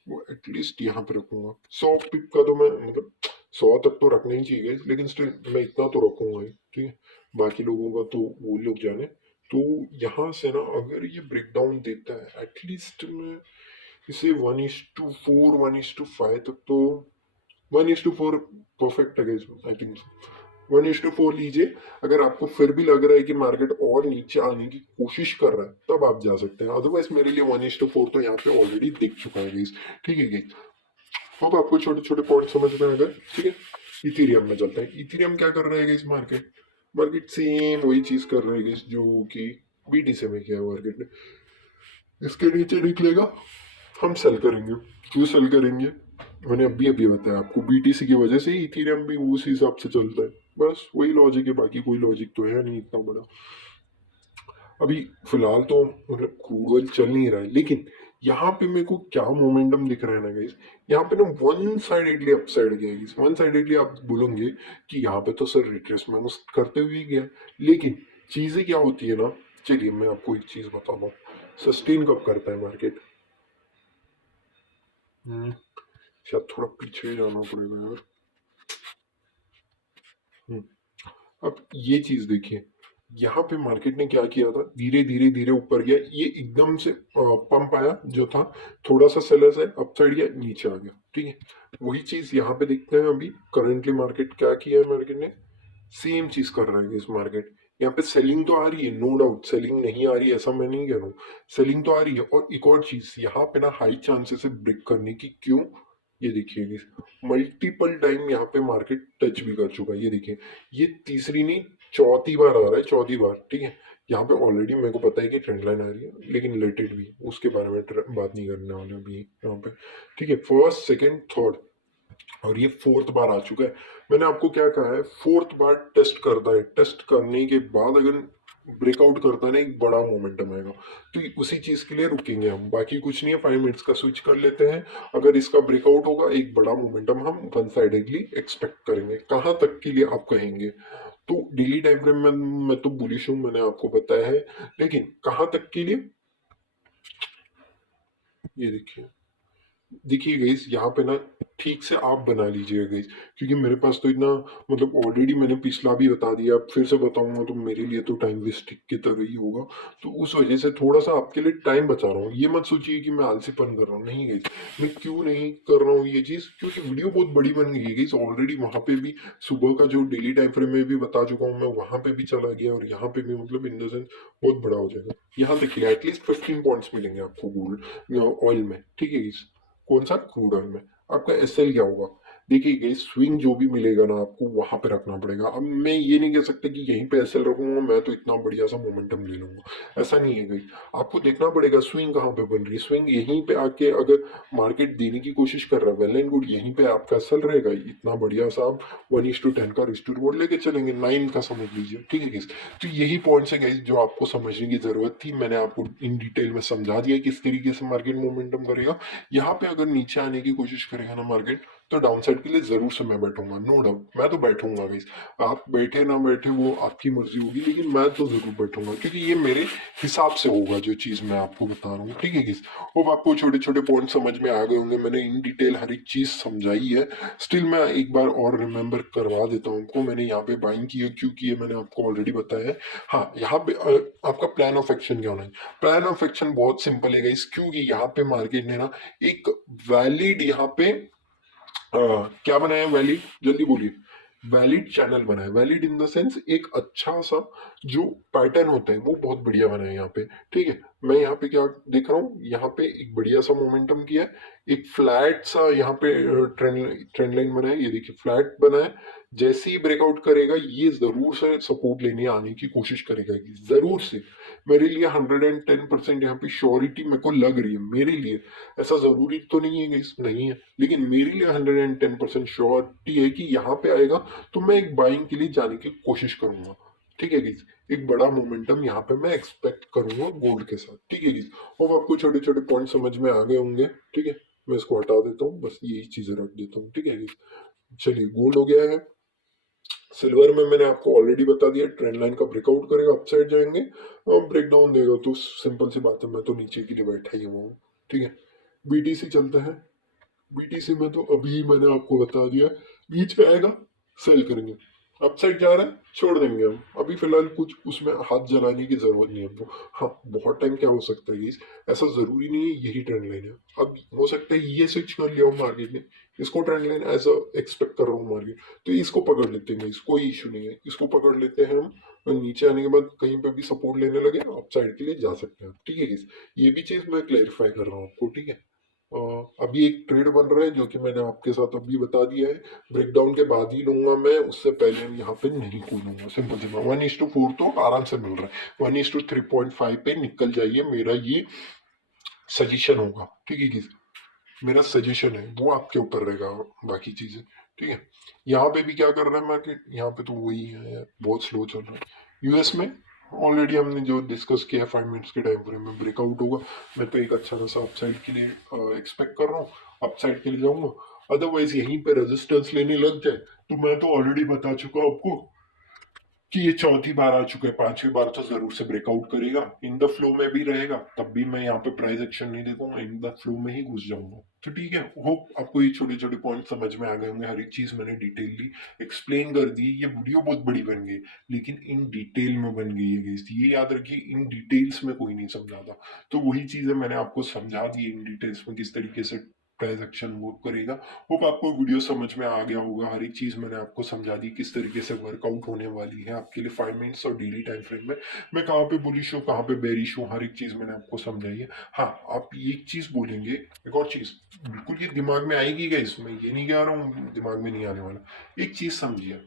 वो एटलीस्ट यहाँ पे रखूंगा। 100 पिप का तो मैं मतलब 100 तक तो रखना ही चाहिए guys, लेकिन स्टिल मैं इतना तो रखूंगा ही, ठीक है। बाकी लोगों का तो वो लोग जाने। तो यहाँ से ना अगर ये ब्रेक डाउन देता है, एटलीस्ट मैं इसे 1:4 1:5 तक तो, 1:4 परफेक्ट है guys, आई थिंक 1:4 लीजिए। अगर आपको फिर भी लग रहा है कि मार्केट और नीचे आने की कोशिश कर रहा है, तब आप जा सकते हैं। अदरवाइज मेरे लिए 1:4 तो यहाँ पे ऑलरेडी दिख चुका है गाइस, ठीक है गाइस। अब आपको छोटे छोटे पॉइंट समझ में आ गए, ठीक है। इथीरियम में चलते हैं। इथीरियम क्या कर रहा है गाइस, मार्केट मार्केट सेम वही चीज कर रहा है गाइस जो कि बीटीसी में किया है मार्केट ने। इसके नीचे निकलेगा, हम सेल करेंगे। क्यों सेल करेंगे, मैंने अभी अभी बताया आपको, बीटीसी की वजह से इथीरियम भी उस हिसाब से चलता है। बस वही लॉजिक है, बाकी कोई लॉजिक तो है नहीं इतना बड़ा। अभी फिलहाल तो मतलब क्रूड ऑयल चल नहीं रहा है, लेकिन यहाँ पे मेरे को क्या मोमेंटम दिख रहा है ना गाइस, यहाँ पे ना वन साइडेडली अपसाइड गया है। वन साइडेडली आप बोलोगे कि यहाँ पे तो सर रिट्रेसमेंट करते हुए गया, लेकिन चीजें क्या होती है ना, चलिए मैं आपको एक चीज बताता हूँ। सस्टेन कब करता है मार्केट, शायद थोड़ा पीछे जाना पड़ेगा यार। हम्म, अब ये चीज देखिए, यहाँ पे मार्केट ने क्या किया था, धीरे धीरे धीरे ऊपर गया, ये एकदम से पंप आया जो था, थोड़ा सा सेलर्स है, अपसाइड गया, नीचे आ गया, ठीक है। वही चीज यहाँ पे देखते हैं। अभी करंटली मार्केट क्या किया है, मार्केट ने सेम चीज कर रहा है इस मार्केट। यहाँ पे सेलिंग तो आ रही है, नो डाउट सेलिंग नहीं आ रही है ऐसा मैं नहीं कह रहा हूँ, सेलिंग तो आ रही है। और एक और चीज यहाँ पे ना हाई चांसेस है ब्रेक करने की, क्यों, ये देखिए मल्टीपल टाइम यहाँ पे मार्केट टच भी कर चुका है। ये देखिए, ये तीसरी नहीं चौथी बार आ रहा है, चौथी बार, ठीक है। यहाँ पे ऑलरेडी मेरे को पता है कि ट्रेंड लाइन आ रही है, लेकिन रिलेटेड भी उसके बारे में बात नहीं करने वाले अभी यहाँ पे, ठीक है। फर्स्ट सेकंड थर्ड, और ये फोर्थ बार आ चुका है। मैंने आपको क्या कहा है, फोर्थ बार टेस्ट करता है, टेस्ट करने के बाद अगर ब्रेकआउट करता है ना, एक बड़ा मोमेंटम आएगा। तो उसी चीज के लिए रुकेंगे हम, बाकी कुछ नहीं है। 5 मिनट्स का स्विच कर लेते हैं। अगर इसका ब्रेकआउट होगा, एक बड़ा मोमेंटम हम वन साइडेडली एक्सपेक्ट करेंगे। कहाँ तक के लिए आप कहेंगे, तो डेली टाइम फ्रेम में मैं तो बुलिश हूँ, मैंने आपको बताया है, लेकिन कहाँ तक के लिए, ये देखिए देखिए गाइस, यहाँ पे ना ठीक से आप बना लीजिएगा गाइस, क्योंकि मेरे पास तो इतना मतलब ऑलरेडी मैंने पिछला भी बता दिया, अब फिर से बताऊंगा तो मेरे लिए तो टाइम वेस्ट की तरह ही होगा। तो उस वजह से थोड़ा सा आपके लिए टाइम बचा रहा हूँ। ये मत सोचिए कि मैं आलसीपन कर रहा हूँ, नहीं गाइस। मैं क्यों नहीं कर रहा हूँ ये चीज, क्योंकि वीडियो बहुत बड़ी बन गई है गाइस ऑलरेडी। वहां पे भी सुबह का जो डेली टाइम फ्रेम में भी बता चुका हूँ मैं, वहां पे भी चला गया, और यहाँ पे भी मतलब इन द सेंस बहुत बड़ा हो जाएगा। यहाँ देखिए एटलीस्ट 15 पॉइंट्स मिलेंगे आपको गोल्ड ऑयल में, ठीक है गाइस। कौन सा? क्रूड ऑयल में। आपका एसएल क्या होगा? देखिए गाइस, स्विंग जो भी मिलेगा ना आपको वहां पे रखना पड़ेगा। अब मैं ये नहीं कह सकता कि यहीं पे एसएल रखूंगा मैं तो इतना बढ़िया सा मोमेंटम ले लूंगा, ऐसा नहीं है गाइस। आपको देखना पड़ेगा स्विंग कहाँ पे बन रही है। स्विंग यहीं पे आके अगर मार्केट देने की कोशिश कर रहा है, वेल एंड गुड, यहीं पे आपका एसएल रहेगा इतना बढ़िया सा। आप 1:10 का रिस्ट रिवॉर्ड लेके चलेंगे, 9 का समझ लीजिए, ठीक है गाइस। तो यही पॉइंट्स है गाइस जो आपको समझने की जरूरत थी। मैंने आपको इन डिटेल में समझा दिया किस तरीके से मार्केट मोमेंटम करेगा। यहाँ पे अगर नीचे आने की कोशिश करेगा ना मार्केट, तो डाउन साइड के लिए जरूर से मैं बैठूंगा, नो डाउट मैं तो बैठूंगा गाइस। आप बैठे ना बैठे वो आपकी मर्जी होगी, लेकिन मैं तो जरूर बैठूंगा, क्योंकि ये मेरे हिसाब से होगा जो चीज मैं आपको बता रहा हूँ, ठीक है गाइस। होप आपको छोटे छोटे पॉइंट समझ में आ गए होंगे, मैंने इन डिटेल हर एक चीज समझाई है। स्टिल मैं एक बार और रिमेम्बर करवा देता हूँ आपको, मैंने यहाँ पे बाइंग की है, क्योंकि ये मैंने आपको ऑलरेडी बताया है। हाँ, यहाँ पे आपका प्लान ऑफ एक्शन क्या होना है? प्लान ऑफ एक्शन बहुत सिंपल है गाइस, क्योंकि यहाँ पे मार्केट ने ना एक वैलिड यहाँ पे क्या बनाया वैलिड, जल्दी बोलिए। वैलिड चैनल बनाया, वैलिड इन द सेंस एक अच्छा सा जो पैटर्न होता है वो बहुत बढ़िया बनाया है यहाँ पे, ठीक है। मैं यहाँ पे क्या देख रहा हूँ, यहाँ पे एक बढ़िया सा मोमेंटम किया है, एक फ्लैट सा यहाँ पे ट्रेंड ट्रेंड लाइन बना है, ये देखिए फ्लैट बना है। जैसे ही ब्रेकआउट करेगा ये जरूर से सपोर्ट लेने आने की कोशिश करेगा, ये जरूर से। मेरे लिए 110% यहाँ पे श्योरिटी मेरे को लग रही है, मेरे लिए। ऐसा जरूरी तो नहीं है कि नहीं है, लेकिन मेरे लिए 110% श्योरिटी है कि यहाँ पे आएगा, तो मैं एक बाइंग के लिए जाने की कोशिश करूंगा, ठीक है गीज। एक बड़ा मोमेंटम यहाँ पे मैं एक्सपेक्ट करूंगा गोल्ड के साथ, ठीक है गीज। अब आपको छोटे छोटे पॉइंट समझ में आ गए होंगे, ठीक है। मैं इसको हटा देता हूँ, बस यही चीजें रख देता हूँ, ठीक है गीज। चलिए, गोल्ड हो गया है। सिल्वर में मैंने आपको ऑलरेडी बता दिया, ट्रेंड लाइन का ब्रेकआउट करेगा अपसाइड जाएंगे, ब्रेक डाउन देगा तो सिंपल सी बात है, मैं तो नीचे के लिए बैठा ही हुआ हूँ, ठीक है। बीटीसी चलता है। बीटीसी में तो अभी मैंने आपको बता दिया, नीचे आएगा सेल करेंगे, अपसाइड जा रहा है छोड़ देंगे हम। अभी फिलहाल कुछ उसमें हाथ जलाने की जरूरत नहीं है हमको। हाँ, बहुत टाइम क्या हो सकता है guys, ऐसा जरूरी नहीं है यही ट्रेंड लाइन है। अब हो सकता है ये स्विच कर लिया हो मार्केट ने, इसको ट्रेंड लाइन एज एक्सपेक्ट कर रहा हूँ मार्केट, तो इसको पकड़ लेते हैं guys, कोई इशू नहीं है, इसको पकड़ लेते हैं हम। और नीचे आने के बाद कहीं पे भी सपोर्ट लेने लगे अपसाइड के लिए जा सकते हैं, ठीक है guys। ये भी चीज मैं क्लैरिफाई कर रहा हूँ आपको, ठीक है। अभी एक ट्रेड बन रहा है जो कि मैंने आपके साथ अभी बता दिया है, ब्रेकडाउन के बाद ही लूंगा मैं, उससे पहले यहाँ पे नहीं कूदूंगा, सिंपल सी बात। 1:4 तो आराम से मिल रहा है, 1:3.5 पे निकल जाइए, मेरा ये सजेशन होगा, ठीक है कि मेरा सजेशन है, वो आपके ऊपर रहेगा बाकी चीजें, ठीक है। यहाँ पे भी क्या कर रहा है मार्केट, यहाँ पे तो वही है, बहुत स्लो चल रहा है। यूएस में ऑलरेडी हमने जो डिस्कस किया है, 5 मिनट्स के टाइम फ्रेम में ब्रेकआउट होगा। मैं तो एक अच्छा खासा अपसाइड के लिए एक्सपेक्ट कर रहा हूँ, अपसाइड के लिए जाऊंगा। अदरवाइज यहीं पे रेजिस्टेंस लेने लग जाए तो मैं तो ऑलरेडी बता चुका हूँ आपको कि ये चौथी बार आ चुका है, पांचवी बार तो जरूर से ब्रेकआउट करेगा, इन द फ्लो में भी रहेगा, तब भी मैं यहाँ पे प्राइस एक्शन नहीं देखूंगा, इन द फ्लो में ही घुस जाऊंगा। तो ठीक है, होप आपको ये छोटे छोटे पॉइंट समझ में आ गए होंगे, हर एक चीज मैंने डिटेलली एक्सप्लेन कर दी। ये वीडियो बहुत बड़ी बन गई, लेकिन इन डिटेल में बन गई है guys। ये याद रखिए, इन डिटेल्स में कोई नहीं समझाता, तो वही चीजें मैंने आपको समझा दी इन डिटेल्स में किस तरीके से प्राइस एक्शन वर्क करेगा। होप आपको वीडियो समझ में आ गया होगा, हर एक चीज मैंने आपको समझा दी किस तरीके से वर्कआउट होने वाली है आपके लिए 5 मिनट्स और डेली टाइम फ्रेम में। मैं कहाँ पे बुलिश हूँ, कहाँ पे बेरिश हूँ, हर एक चीज मैंने आपको समझाई है। हाँ, आप एक चीज बोलेंगे, एक और चीज बिल्कुल ये दिमाग में आएगी गाइस, मैं ये नहीं कह रहा हूँ दिमाग में नहीं आने वाला। एक चीज समझिए,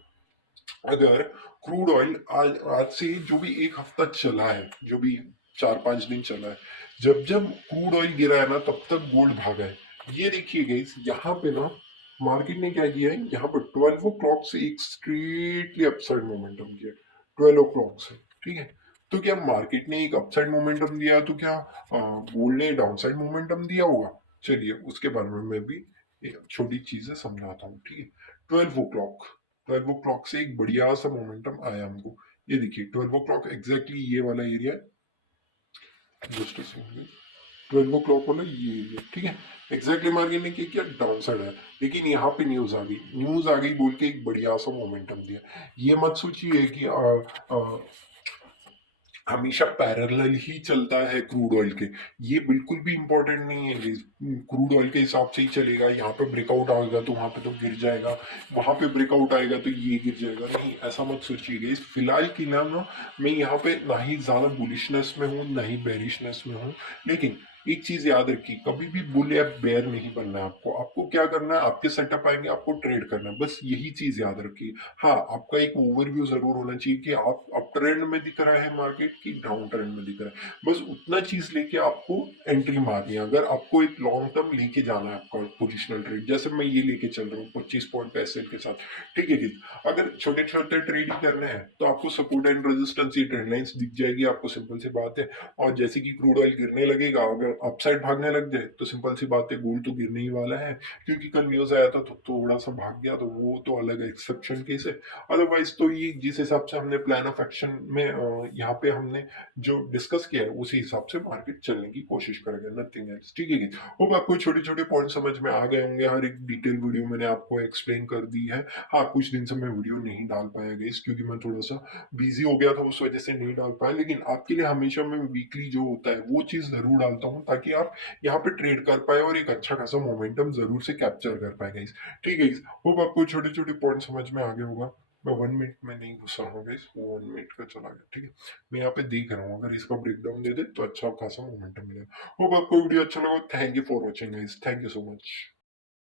अगर क्रूड ऑयल आज आज से जो भी एक हफ्ता चला है, जो भी 4-5 दिन चला है, जब जब क्रूड ऑयल गिरा है ना तब तक गोल्ड भागा है। ये देखिए गाइस, यहाँ पे ना मार्केट ने क्या किया है, यहाँ पर 12 o'clock से एक स्ट्रेटली अपसाइड मोमेंटम किया, 12 o'clock से, ठीक है। तो क्या मार्केट ने एक अपसाइड मोमेंटम दिया, तो क्या गोल्ड ने डाउनसाइड मोमेंटम दिया होगा? चलिए उसके बारे में मैं भी एक छोटी चीजें समझाता हूँ, ठीक है। 12 o'clock, 12 o'clock से एक बढ़िया सा मोमेंटम आया हमको। ये देखिए 12 o'clock एग्जैक्टली ये वाला एरिया, जस्ट रेनबो क्लॉक वाला ये ठीक है। एग्जैक्टली मार्केट ने क्या किया, डाउन साइड है, लेकिन यहाँ पे न्यूज आ गई बोल के एक बढ़िया सा मोमेंटम दिया। ये मत सोचिए कि हमेशा पैरेलल ही चलता है क्रूड ऑयल के, ये बिल्कुल भी इंपॉर्टेंट नहीं है। क्रूड ऑयल के हिसाब से ही चलेगा, यहाँ पे ब्रेकआउट आएगा तो वहां पे तो गिर जाएगा, वहां पे ब्रेकआउट आएगा तो ये गिर जाएगा, नहीं ऐसा मत सोचिएगा। इस फिलहाल की ना मैं यहाँ पे ना ही ज्यादा बुलिशनेस में हूँ ना ही बेरिशनेस में हूँ, लेकिन एक चीज याद रखिए, कभी भी बुल या बेयर नहीं बनना है आपको। आपको क्या करना है, आपके सेटअप आएंगे, आपको ट्रेड करना है, बस यही चीज याद रखिए। हाँ, आपका एक ओवरव्यू जरूर होना चाहिए कि आप अप ट्रेंड में दिख रहा है मार्केट की डाउन ट्रेंड में दिख रहा है, बस उतना चीज लेके आपको एंट्री मारनी है। अगर आपको एक लॉन्ग टर्म लेके जाना है आपका पोजिशनल ट्रेड, जैसे मैं ये लेके चल रहा हूँ 25 पॉइंट पैसे के साथ, ठीक है कि अगर छोटे छोटे ट्रेड ही करने हैं तो आपको सपोर्ट एंड रेजिस्टेंस ये ट्रेंड लाइंस दिख जाएगी आपको, सिंपल सी बात है। और जैसे कि क्रूड ऑयल गिरने लगेगा, अगर अपसाइड भागने लग जाए तो सिंपल सी बात है, गोल्ड तो गिरने ही वाला है, क्योंकि कल न्यूज आया था तो थोड़ा सा भाग गया, तो वो तो अलग एक्सेप्शन केस है। अदरवाइज तो ये जिस हिसाब से हमने प्लान ऑफ एक्शन में यहाँ पे हमने जो डिस्कस किया है उसी हिसाब से मार्केट चलने की कोशिश करेगा, नथिंग एल्स, ठीक है। होप आपको छोटे छोटे पॉइंट समझ में आ गए होंगे, हर एक डिटेल वीडियो मैंने आपको एक्सप्लेन कर दी है। हाँ, कुछ दिन से मैं वीडियो नहीं डाल पाया गई क्योंकि मैं थोड़ा सा बिजी हो गया था, उस वजह से नहीं डाल पाया, लेकिन आपके लिए हमेशा मैं वीकली जो होता है वो चीज जरूर डालता हूँ, ताकि आप यहाँ पे ट्रेड कर पाए और एक अच्छा खासा मोमेंटम जरूर से कैप्चर कर पाए गाइस, ठीक है। होप आपको छोटे छोटे पॉइंट समझ में आ गए होगा। मैं 1 मिनट में नहीं घुसा हूँ गाइस, वो 1 मिनट का चला गया, ठीक है। मैं यहाँ पे देख रहा हूँ, अगर इसका ब्रेकडाउन दे दे तो अच्छा खासा मोमेंटम मिलेगा। होप आपको वीडियो अच्छा लगा, thank you for watching guys, thank you so much.